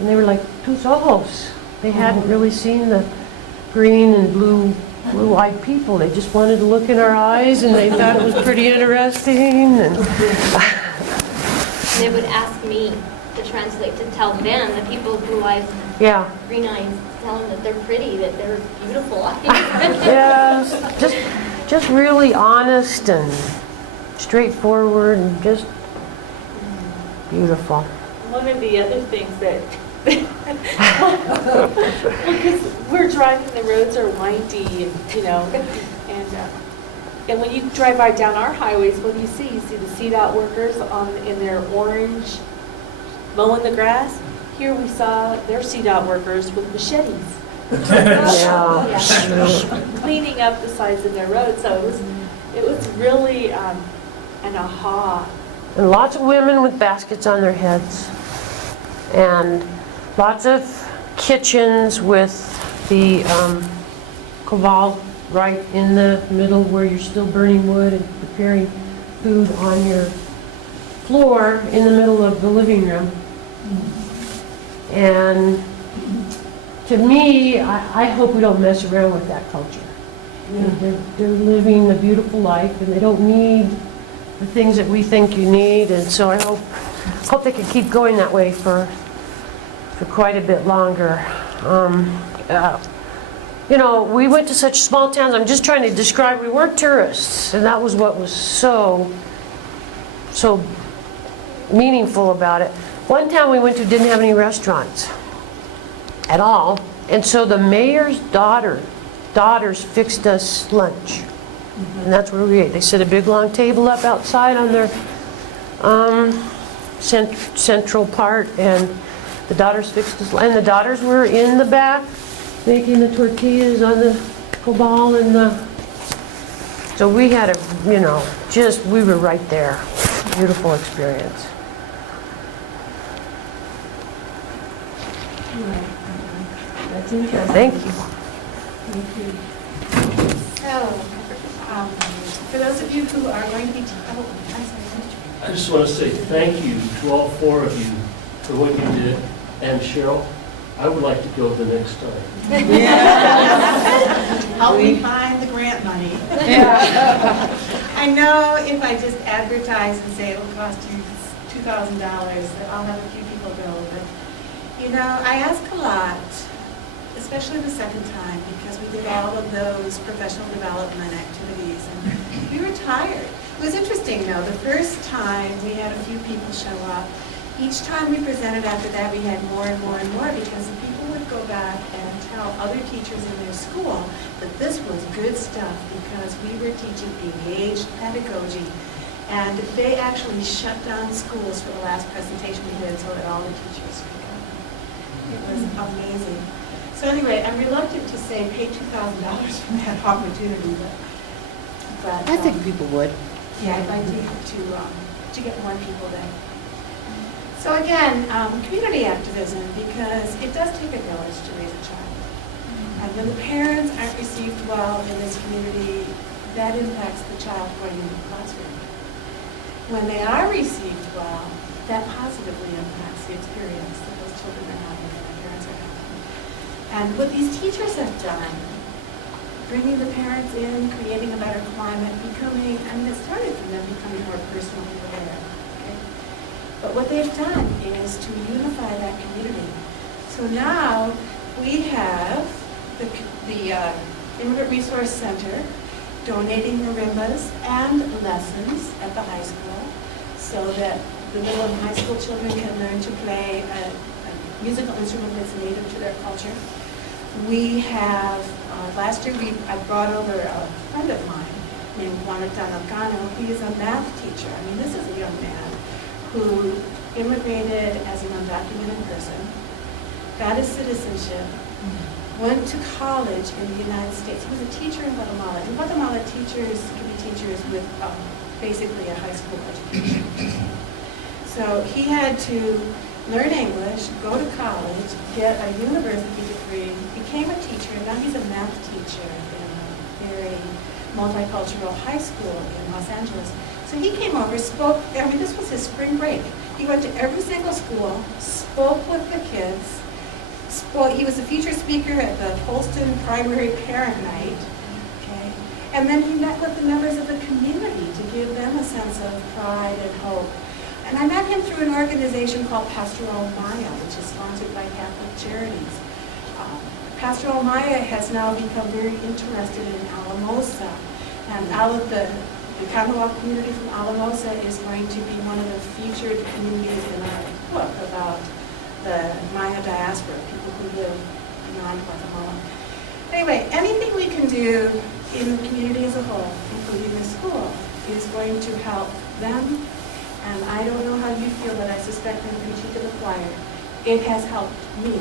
And they were like, tus ojos. They hadn't really seen the green and blue-eyed people. They just wanted to look in our eyes, and they thought it was pretty interesting. And They would ask me to translate, to tell them, the people with blue eyes, yeah. green eyes, tell them that they're pretty, that they're beautiful. Yeah, just really honest and straightforward and just beautiful. One of the other things that, because we're driving, the roads are windy, and when you drive right down our highways, what do? You see the CDOT workers in their orange mowing the grass. Here we saw their CDOT workers with machetes. Yeah. Cleaning up the sides of their road. So it was really an aha. And lots of women with baskets on their heads. And lots of kitchens with the cobalt right in the middle where you're still burning wood and preparing food on your floor in the middle of the living room. And to me, I hope we don't mess around with that culture. They're living a beautiful life and they don't need the things that we think you need, and so I hope they can keep going that way for quite a bit longer. You know, we went to such small towns. I'm just trying to describe. We weren't tourists, and that was what was so meaningful about it. One town we went to didn't have any restaurants at all, and so the mayor's daughters fixed us lunch. And that's where we ate. They set a big long table up outside on their central part, and the daughters fixed us. And the daughters were in the back making the tortillas on the cobal, and so we had a, you know, we were right there. Beautiful experience. That's interesting. Thank you. Thank you. So, for those of you who are going to be, I'm sorry. I just want to say thank you to all four of you for what you did. And Sheryl, I would like to go the next time. Help me find the grant money. I know if I just advertise and say it'll cost you $2,000, that I'll have a few people go. But, you know, I ask a lot, especially the second time, because we did all of those professional development activities, and we were tired. It was interesting, though. The first time, we had a few people show up. Each time we presented after that, we had more and more and more, because the people would go back and tell other teachers in their school that this was good stuff, because we were teaching engaged pedagogy. And they actually shut down schools for the last presentation we did so that all the teachers could come. It was amazing. So anyway, I'm reluctant to say pay $2,000 for that opportunity, but I think people would. yeah, I'd like to get more people there. So again, community activism, because it does take a village to raise a child. And when the parents aren't received well in this community, that impacts the child going into the classroom. When they are received well, that positively impacts the experience that those children are having and their parents are having. And what these teachers have done, bringing the parents in, creating a better climate, it started from them becoming more personally aware. Okay? But what they've done is to unify that community. So now we have the Immigrant Resource Center donating marimbas and lessons at the high school so that the middle and high school children can learn to play a musical instrument that's native to their culture. We have, last year I brought over a friend of mine named Juanita Nalcano. He is a math teacher. I mean, this is a young man who immigrated as an undocumented person, got his citizenship, went to college in the United States. He was a teacher in Guatemala. In Guatemala, teachers can be teachers with basically a high school education. So he had to learn English, go to college, get a university degree, became a teacher, and now he's a math teacher in a very multicultural high school in Los Angeles. So he came over, spoke, I mean, this was his spring break. He went to every single school, spoke with the kids, he was a featured speaker at the Holston Primary Parent Night, okay? And then he met with the members of the community to give them a sense of pride and hope. And I met him through an organization called Pastoral Maya, which is sponsored by Catholic Charities. Pastoral Maya has now become very interested in Alamosa, and the Kahnawha community from Alamosa is going to be one of the featured communities in our book about the Maya diaspora, people who live beyond Guatemala. Anyway, anything we can do in the community as a whole, including the school, is going to help them. And I don't know how you feel, but I suspect I'm preaching to the choir. It has helped me,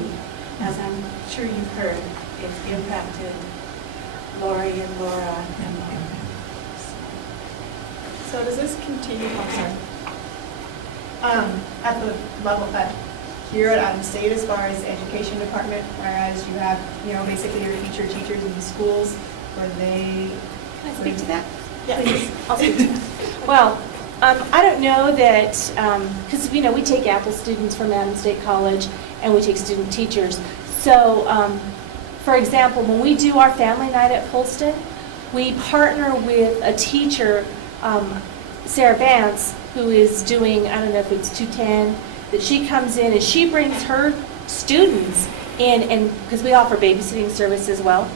as I'm sure you've heard. it's impacted Laurie and Laura and Mom. So does this continue, at the level that here at Adams State as far as the education department, whereas you have, basically your teachers in the schools where they... Can I speak to that? Yeah. Please, I'll speak to that. Well, I don't know that, because, we take Apple students from Adams State College, and we take student teachers. So, for example, when we do our family night at Polston, we partner with a teacher, Sarah Vance, who is doing, I don't know if it's 210, that she comes in and she brings her students in, and because we offer babysitting service as well.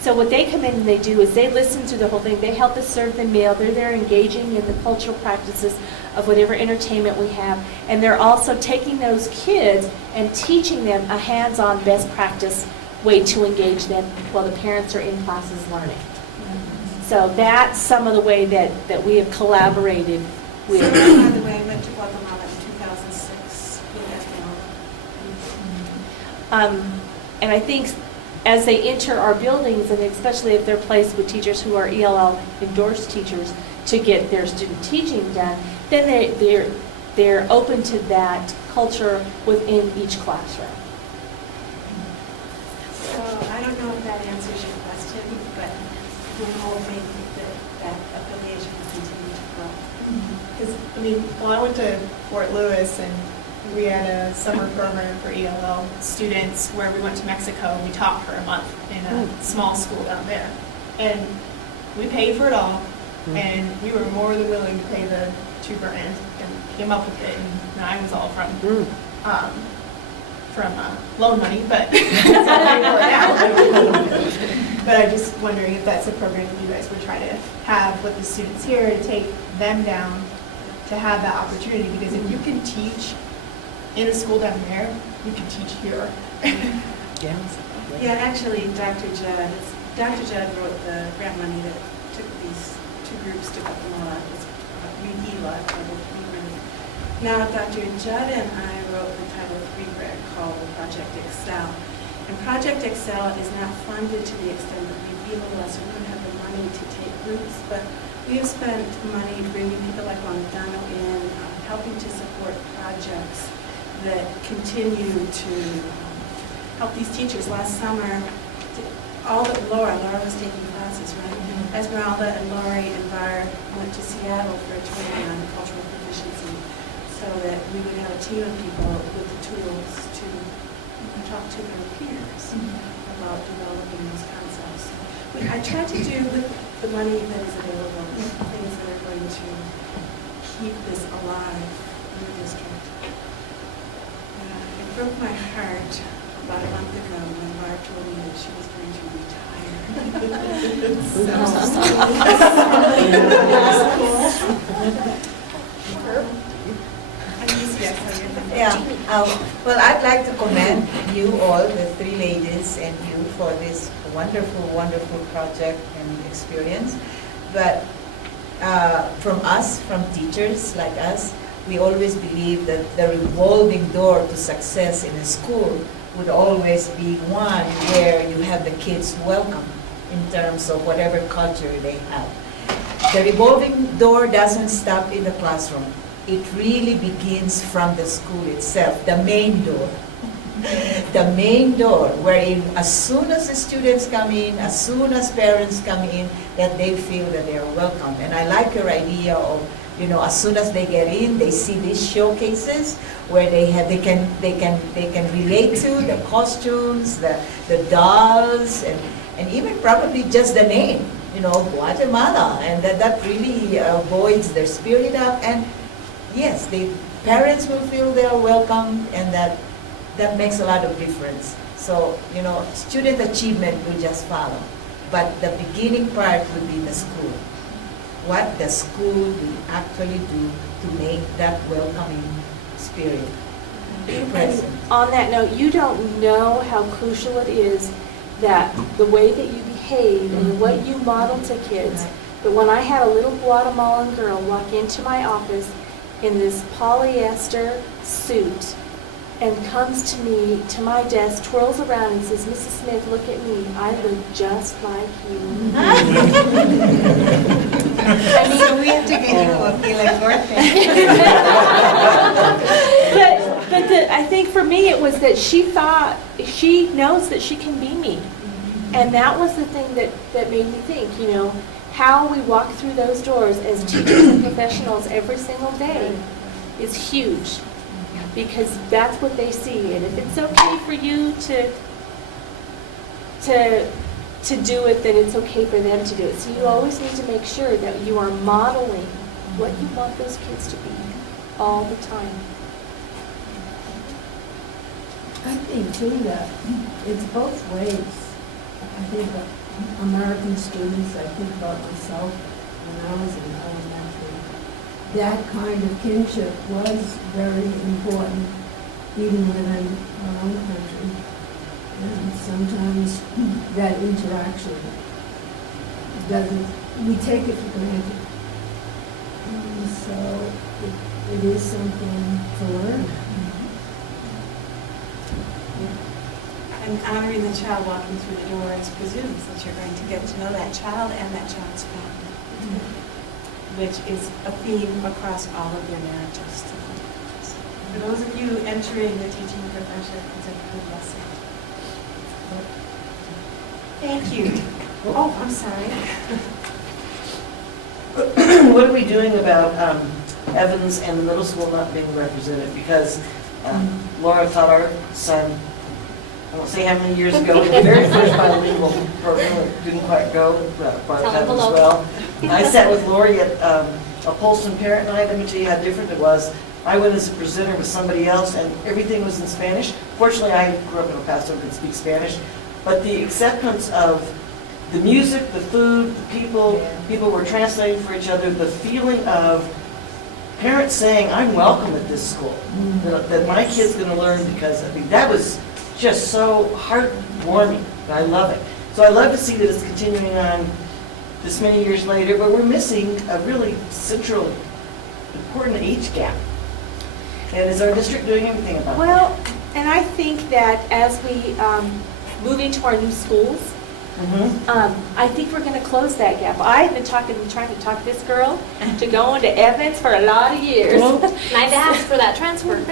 So what they come in and they do is they listen to the whole thing. They help us serve the meal. They're there engaging in the cultural practices of whatever entertainment we have. And they're also taking those kids and teaching them a hands-on best practice way to engage them while the parents are in classes learning. So that's some of the way that we have collaborated with. By the way, I went to Guatemala in 2006 with Esmeralda. And I think as they enter our buildings, and especially if they're placed with teachers who are ELL endorsed teachers to get their student teaching done, then they're open to that culture within each classroom. So I don't know if that answers your question, but we're hoping that affiliation will continue to grow. Because, I went to Fort Lewis and we had a summer program for ELL students where we went to Mexico and we taught for a month in a small school down there. And we paid for it all, and we were more than willing to pay the $2 grand and came up with it, and I was all from loan money, but but I'm just wondering if that's a program that you guys would try to have with the students here to take them down to have that opportunity, because if you can teach in a school down there, you can teach here. Yeah, actually, Dr. Judd wrote the grant money that took these two groups to Guatemala. It was ELA, Title III money. Now, Dr. Judd and I wrote the Title III grant called Project Excel. And Project Excel is not funded to the extent that we ELA, so we don't have the money to take groups, but we have spent money bringing people like Montano in, helping to support projects that continue to help these teachers. Last summer, Laura was taking classes, right? Esmeralda and Laurie and Var went to Seattle for a training on cultural proficiency so that we would have a team of people with the tools to talk to their peers about developing those concepts. I tried to do with the money that is available, things that are going to keep this alive in the district. It broke my heart about a month ago when Var told me that she was going to Well, I'd like to commend you all, the three ladies, and you for this wonderful, wonderful project and experience. But from us, from teachers like us, we always believe that the revolving door to success in a school would always be one where you have the kids welcome in terms of whatever culture they have. The revolving door doesn't stop in the classroom. It really begins from the school itself, the main door. The main door, wherein as soon as the students come in, as soon as parents come in, that they feel that they are welcome. And I like your idea of, as soon as they get in, they see these showcases where they can relate to the costumes, the dolls, and even probably just the name, Guatemala, and that really buoys their spirit up. And yes, the parents will feel they are welcome, and that makes a lot of difference. So, student achievement will just follow. But the beginning part will be the school. What the school will actually do to make that welcoming spirit present. On that note, you don't know how crucial it is that the way that you behave and what you model to kids. But when I had a little Guatemalan girl walk into my office in this polyester suit and comes to me, to my desk, twirls around and says, Mrs. Smith, look at me. I look just like you. So we have to get you a like birthday. But I think for me it was that she thought, she knows that she can be me. And that was the thing that made me think, how we walk through those doors as teachers and professionals every single day is huge. Because that's what they see. And if it's okay for you to do it, then it's okay for them to do it. So you always need to make sure that you are modeling what you want those kids to be all the time. I think too that it's both ways. I think of American students, I think about myself when I was in elementary. That kind of kinship was very important, even within our own country. And sometimes that interaction we take it for granted. And so it is something to learn. And honoring the child walking through the doors presumes that you're going to get to know that child and that child's family, which is a theme across all of your narratives. For those of you entering the teaching profession, it's a good lesson. Thank you. Oh, I'm sorry. What are we doing about Evans and the middle school not being represented? Because Laura taught our son, I won't say how many years ago, the very first bilingual program, it didn't quite go, but that was well. I sat with Laurie at a Polson parent night. Let me tell you how different it was. I went as a presenter with somebody else, and everything was in Spanish. Fortunately, I grew up in El Paso and could speak Spanish. But the acceptance of the music, the food, the people were translating for each other, the feeling of parents saying, I'm welcome at this school, that my kid's going to learn, because that was just so heartwarming. I love it. So I love to see that it's continuing on this many years later, but we're missing a really central, important age gap. And is our district doing anything about that? Well, and I think that as we move into our new schools, I think we're going to close that gap. I've been trying to talk this girl to go into Evans for a lot of years. And I've asked for that transfer.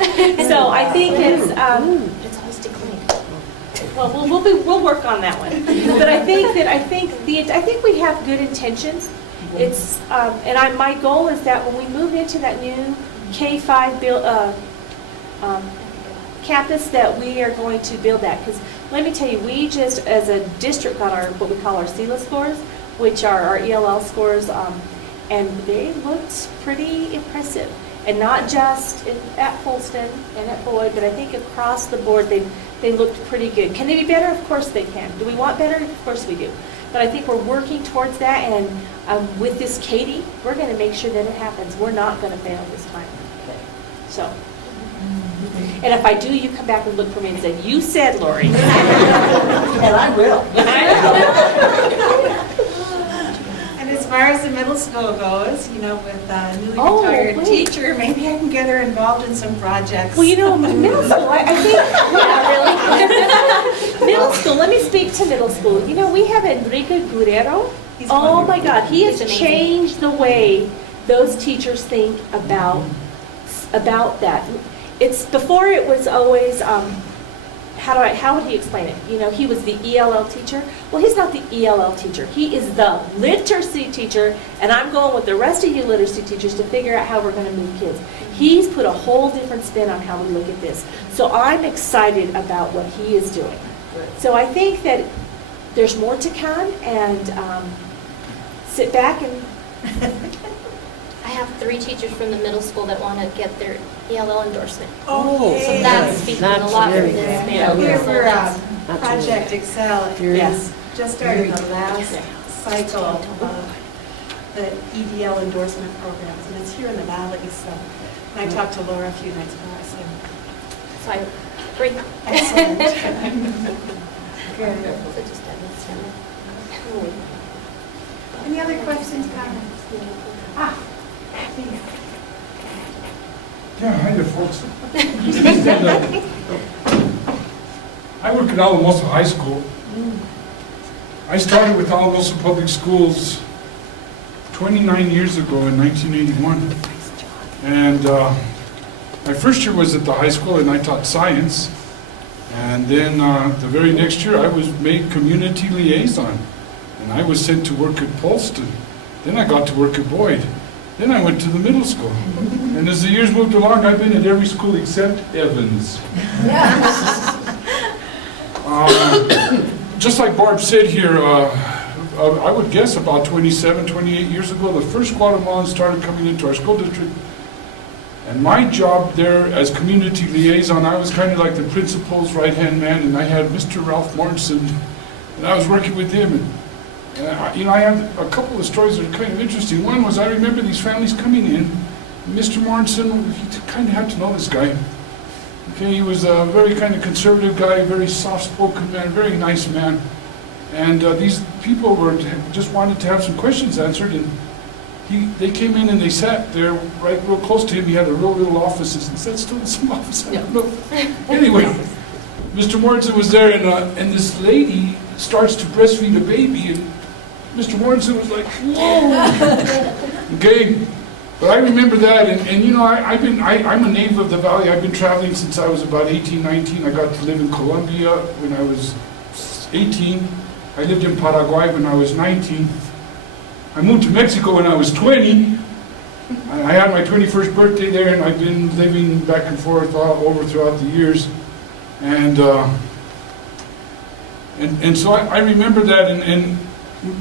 So I think it's It's always declined. well, we'll work on that one. But I think we have good intentions. It's my goal is that when we move into that new K-5 campus, that we are going to build that, because let me tell you, we just as a district got our what we call our CELA scores, which are our ELL scores, and they looked pretty impressive. And not just at Polston and at Boyd, but I think across the board they looked pretty good. Can they be better? Of course they can. Do we want better? Of course we do. But I think we're working towards that, and with this Katy, we're going to make sure that it happens. We're not going to fail this time. So, and if I do, you come back and look for me and say, you said, Laurie. And I will. And as far as the middle school goes, with a newly retired teacher, maybe I can get her involved in some projects. Well, middle school, I think, yeah, really. Middle school, let me speak to middle school. We have Enrique Guerrero. Oh my God, he has changed the way those teachers think about that. It's before it was always how would he explain it? He was the ELL teacher. Well, he's not the ELL teacher. He is the literacy teacher, and I'm going with the rest of you literacy teachers to figure out how we're going to move kids. He's put a whole different spin on how we look at this. So I'm excited about what he is doing. So I think that there's more to come, and sit back and I have 3 teachers from the middle school that want to get their ELL endorsement. Oh, So that's speaking a lot for this man. Here for Project Excel, yes, just started the last cycle of the EDL endorsement programs, and it's here in the Valley. So, and I talked to Laura a few nights ago. I said, So I bring. excellent. Good. So just that. Any other questions, comments? Please. Yeah, hi there, folks. I work at Alamosa High School. I started with Alamosa Public Schools 29 years ago in 1981. And my first year was at the high school and I taught science. And then the very next year I was made community liaison. And I was sent to work at Polston. Then I got to work at Boyd. Then I went to the middle school. And as the years moved along, I've been at every school except Evans. Just like Barb said here, I would guess about 27, 28 years ago, the first Guatemalans started coming into our school district. And my job there as community liaison, I was kind of like the principal's right-hand man, and I had Mr. Ralph Morrison, and I was working with him. And I have a couple of stories that are kind of interesting. One was I remember these families coming in. Mr. Morrison, you kind of had to know this guy. Okay, he was a very kind of conservative guy, very soft-spoken man, very nice man. And these people just wanted to have some questions answered, and they came in and they sat there right real close to him. He had a real little office. Is that still the same office? I don't know. Anyway, Mr. Morrison was there, and this lady starts to breastfeed a baby, and Mr. Morrison was like, whoa! Okay, but I remember that, and you know, I'm a native of the valley. I've been traveling since I was about 18, 19. I got to live in Colombia when I was 18. I lived in Paraguay when I was 19. I moved to Mexico when I was 20. I had my 21st birthday there, and I've been living back and forth all over throughout the years. And so I remember that, and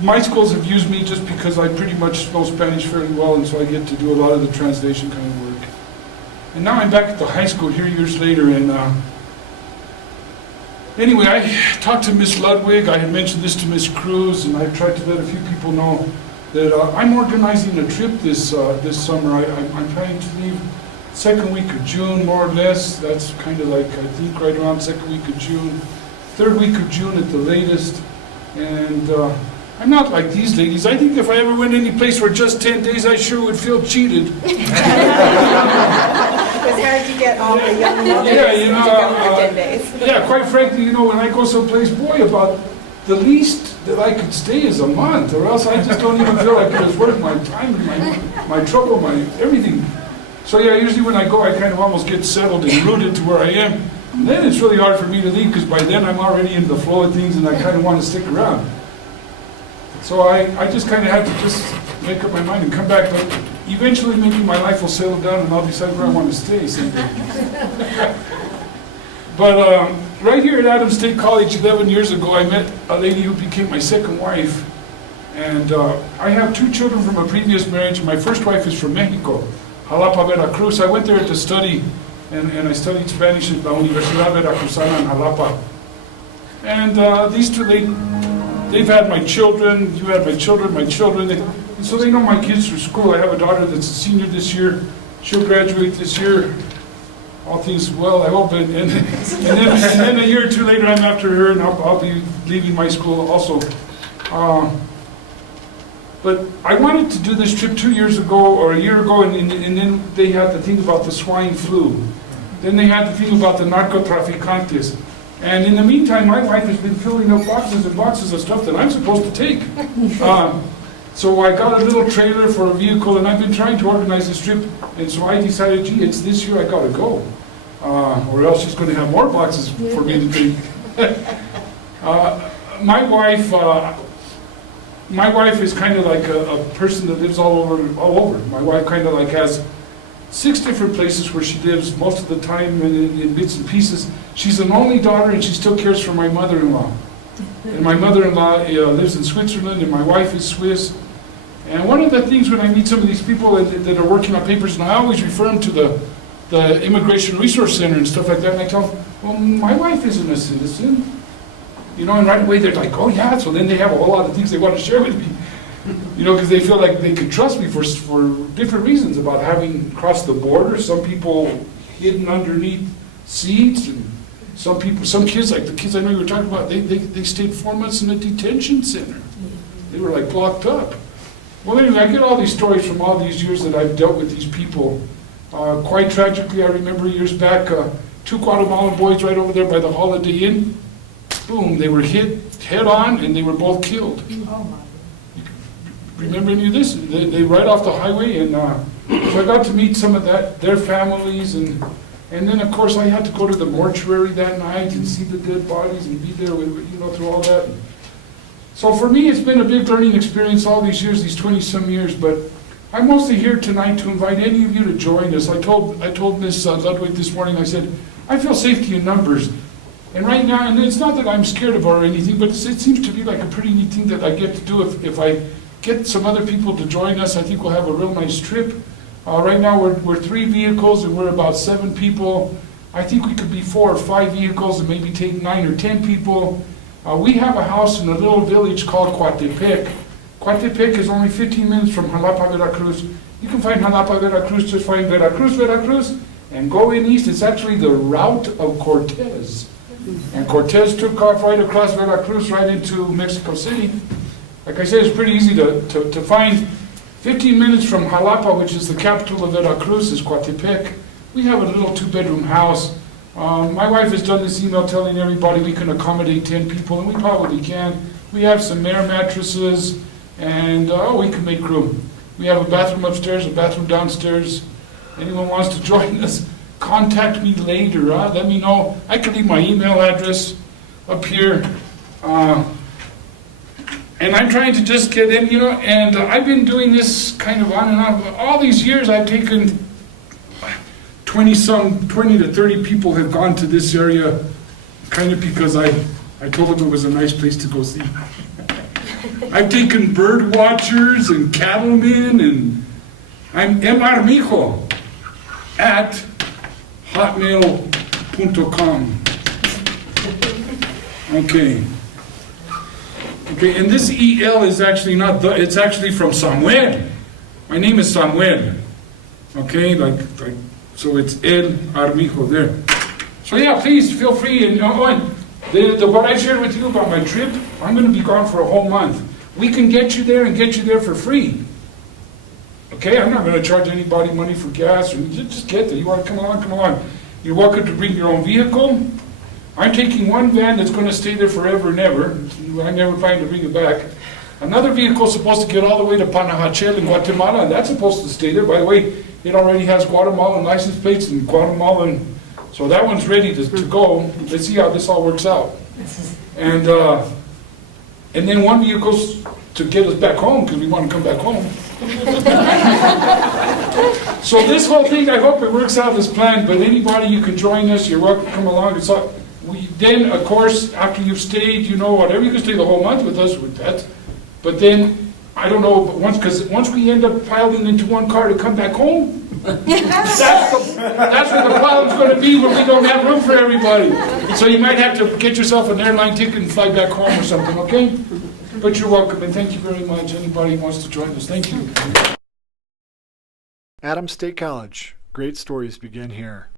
my schools have used me just because I pretty much know Spanish fairly well, and so I get to do a lot of the translation kind of work. And now I'm back at the high school here years later, and anyway, I talked to Miss Ludwig. I had mentioned this to Miss Cruz, and I've tried to let a few people know that I'm organizing a trip this summer. I'm planning to leave second week of June, more or less. That's kind of like, I think, right around second week of June, third week of June at the latest. And I'm not like these ladies. I think if I ever went any place for just 10 days, I sure would feel cheated. Because how did you get all the young mothers to go for 10 days? Yeah, quite frankly, you know, when I go someplace, boy, about the least that I could stay is a month, or else I just don't even feel like it was worth my time and my trouble, my everything. So yeah, usually when I go, I kind of almost get settled and rooted to where I am. And then it's really hard for me to leave, because by then I'm already in the flow of things and I kind of want to stick around. So I just kind of had to just make up my mind and come back. But eventually maybe my life will settle down and I'll decide where I want to stay someday. But right here at Adams State College 11 years ago, I met a lady who became my second wife. And I have two children from a previous marriage. My first wife is from Mexico, Jalapa, Veracruz. I went there to study, and I studied Spanish at La Universidad Veracruzana in Jalapa. And these two, they've had my children, you had my children. And so they know my kids through school. I have a daughter that's a senior this year. She'll graduate this year. All things well, I hope. And then a year or two later, I'm after her, and I'll be leaving my school also. But I wanted to do this trip 2 years ago, or a year ago, and then they had the thing about the swine flu. Then they had the thing about the narcotraficantes. And in the meantime, my wife has been filling up boxes and boxes of stuff that I'm supposed to take. So I got a little trailer for a vehicle, and I've been trying to organize this trip. And so I decided, gee, it's this year, I gotta go. Or else she's going to have more boxes for me to take. My wife is kind of like a person that lives all over. My wife kind of like has 6 different places where she lives most of the time in bits and pieces. She's an only daughter, and she still cares for my mother-in-law. And my mother-in-law lives in Switzerland, and my wife is Swiss. And one of the things when I meet some of these people that are working on papers, and I always refer them to the Immigration Resource Center and stuff like that, and I tell them, well, my wife isn't a citizen. You know, and right away they're like, oh yeah, so then they have a whole lot of things they want to share with me. You know, because they feel like they could trust me for different reasons about having crossed the border. Some people hidden underneath seats, and some kids, like the kids I know you were talking about, they stayed 4 months in a detention center. They were like locked up. Well, anyway, I get all these stories from all these years that I've dealt with these people, Quite tragically, I remember years back, 2 Guatemalan boys right over there by the Holiday Inn, boom, they were hit head on and they were both killed. Remember any of this? They right off the highway, and so I got to meet some of their families, and then of course I had to go to the mortuary that night and see the dead bodies and be there with, through all that. So for me, it's been a big learning experience all these years, these 20-some years, but I'm mostly here tonight to invite any of you to join us. I told Miss Ludwig this morning, I said, I feel safety in numbers. And right now, and it's not that I'm scared of or anything, but it seems to be like a pretty neat thing that I get to do. If I get some other people to join us, I think we'll have a real nice trip. Right now, we're 3 vehicles and we're about 7 people. I think we could be 4 or 5 vehicles and maybe take 9 or 10 people. We have a house in a little village called Coatepec. Coatepec is only 15 minutes from Jalapa, Veracruz. You can find Jalapa, Veracruz, just find Veracruz, Veracruz, and go in east. It's actually the route of Cortez. And Cortez took off right across Veracruz, right into Mexico City. Like I said, it's pretty easy to find. 15 minutes from Jalapa, which is the capital of Veracruz, is Coatepec. We have a little 2-bedroom house. My wife has done this email telling everybody we can accommodate 10 people, and we probably can. We have some air mattresses, and we can make room. We have a bathroom upstairs, a bathroom downstairs. Anyone wants to join us, contact me later. Let me know. I can leave my email address up here. And I'm trying to just get in, and I've been doing this kind of on and on. All these years I've taken 20 to 30 people have gone to this area kind of because I told them it was a nice place to go see. I've taken bird watchers and cattlemen, and I'm Armijo at hotmail.com. Okay, and this EL is actually not it's actually from Samuel. My name is Samuel. Okay, so it's El Armijo there. So yeah, please feel free. And what I shared with you about my trip, I'm going to be gone for a whole month. We can get you there and get you there for free. Okay, I'm not going to charge anybody money for gas. Or just get there. You want to come along, come along. You're welcome to bring your own vehicle. I'm taking one van that's going to stay there forever and ever. I never plan to bring it back. Another vehicle is supposed to get all the way to Panajachel in Guatemala, and that's supposed to stay there. By the way, it already has Guatemalan license plates and Guatemalan, so that one's ready to go. Let's see how this all works out. And then one vehicle's to get us back home because we want to come back home. So this whole thing, I hope it works out as planned. But anybody, you can join us. You're welcome to come along. Then, of course, after you've stayed, whatever, you can stay the whole month with us with that. But then, I don't know, but once we end up piling into one car to come back home, that's what the problem's going to be when we don't have room for everybody. So you might have to get yourself an airline ticket and fly back home or something, okay? But you're welcome, and thank you very much. Anybody who wants to join us, thank you. Adams State College. Great stories begin here.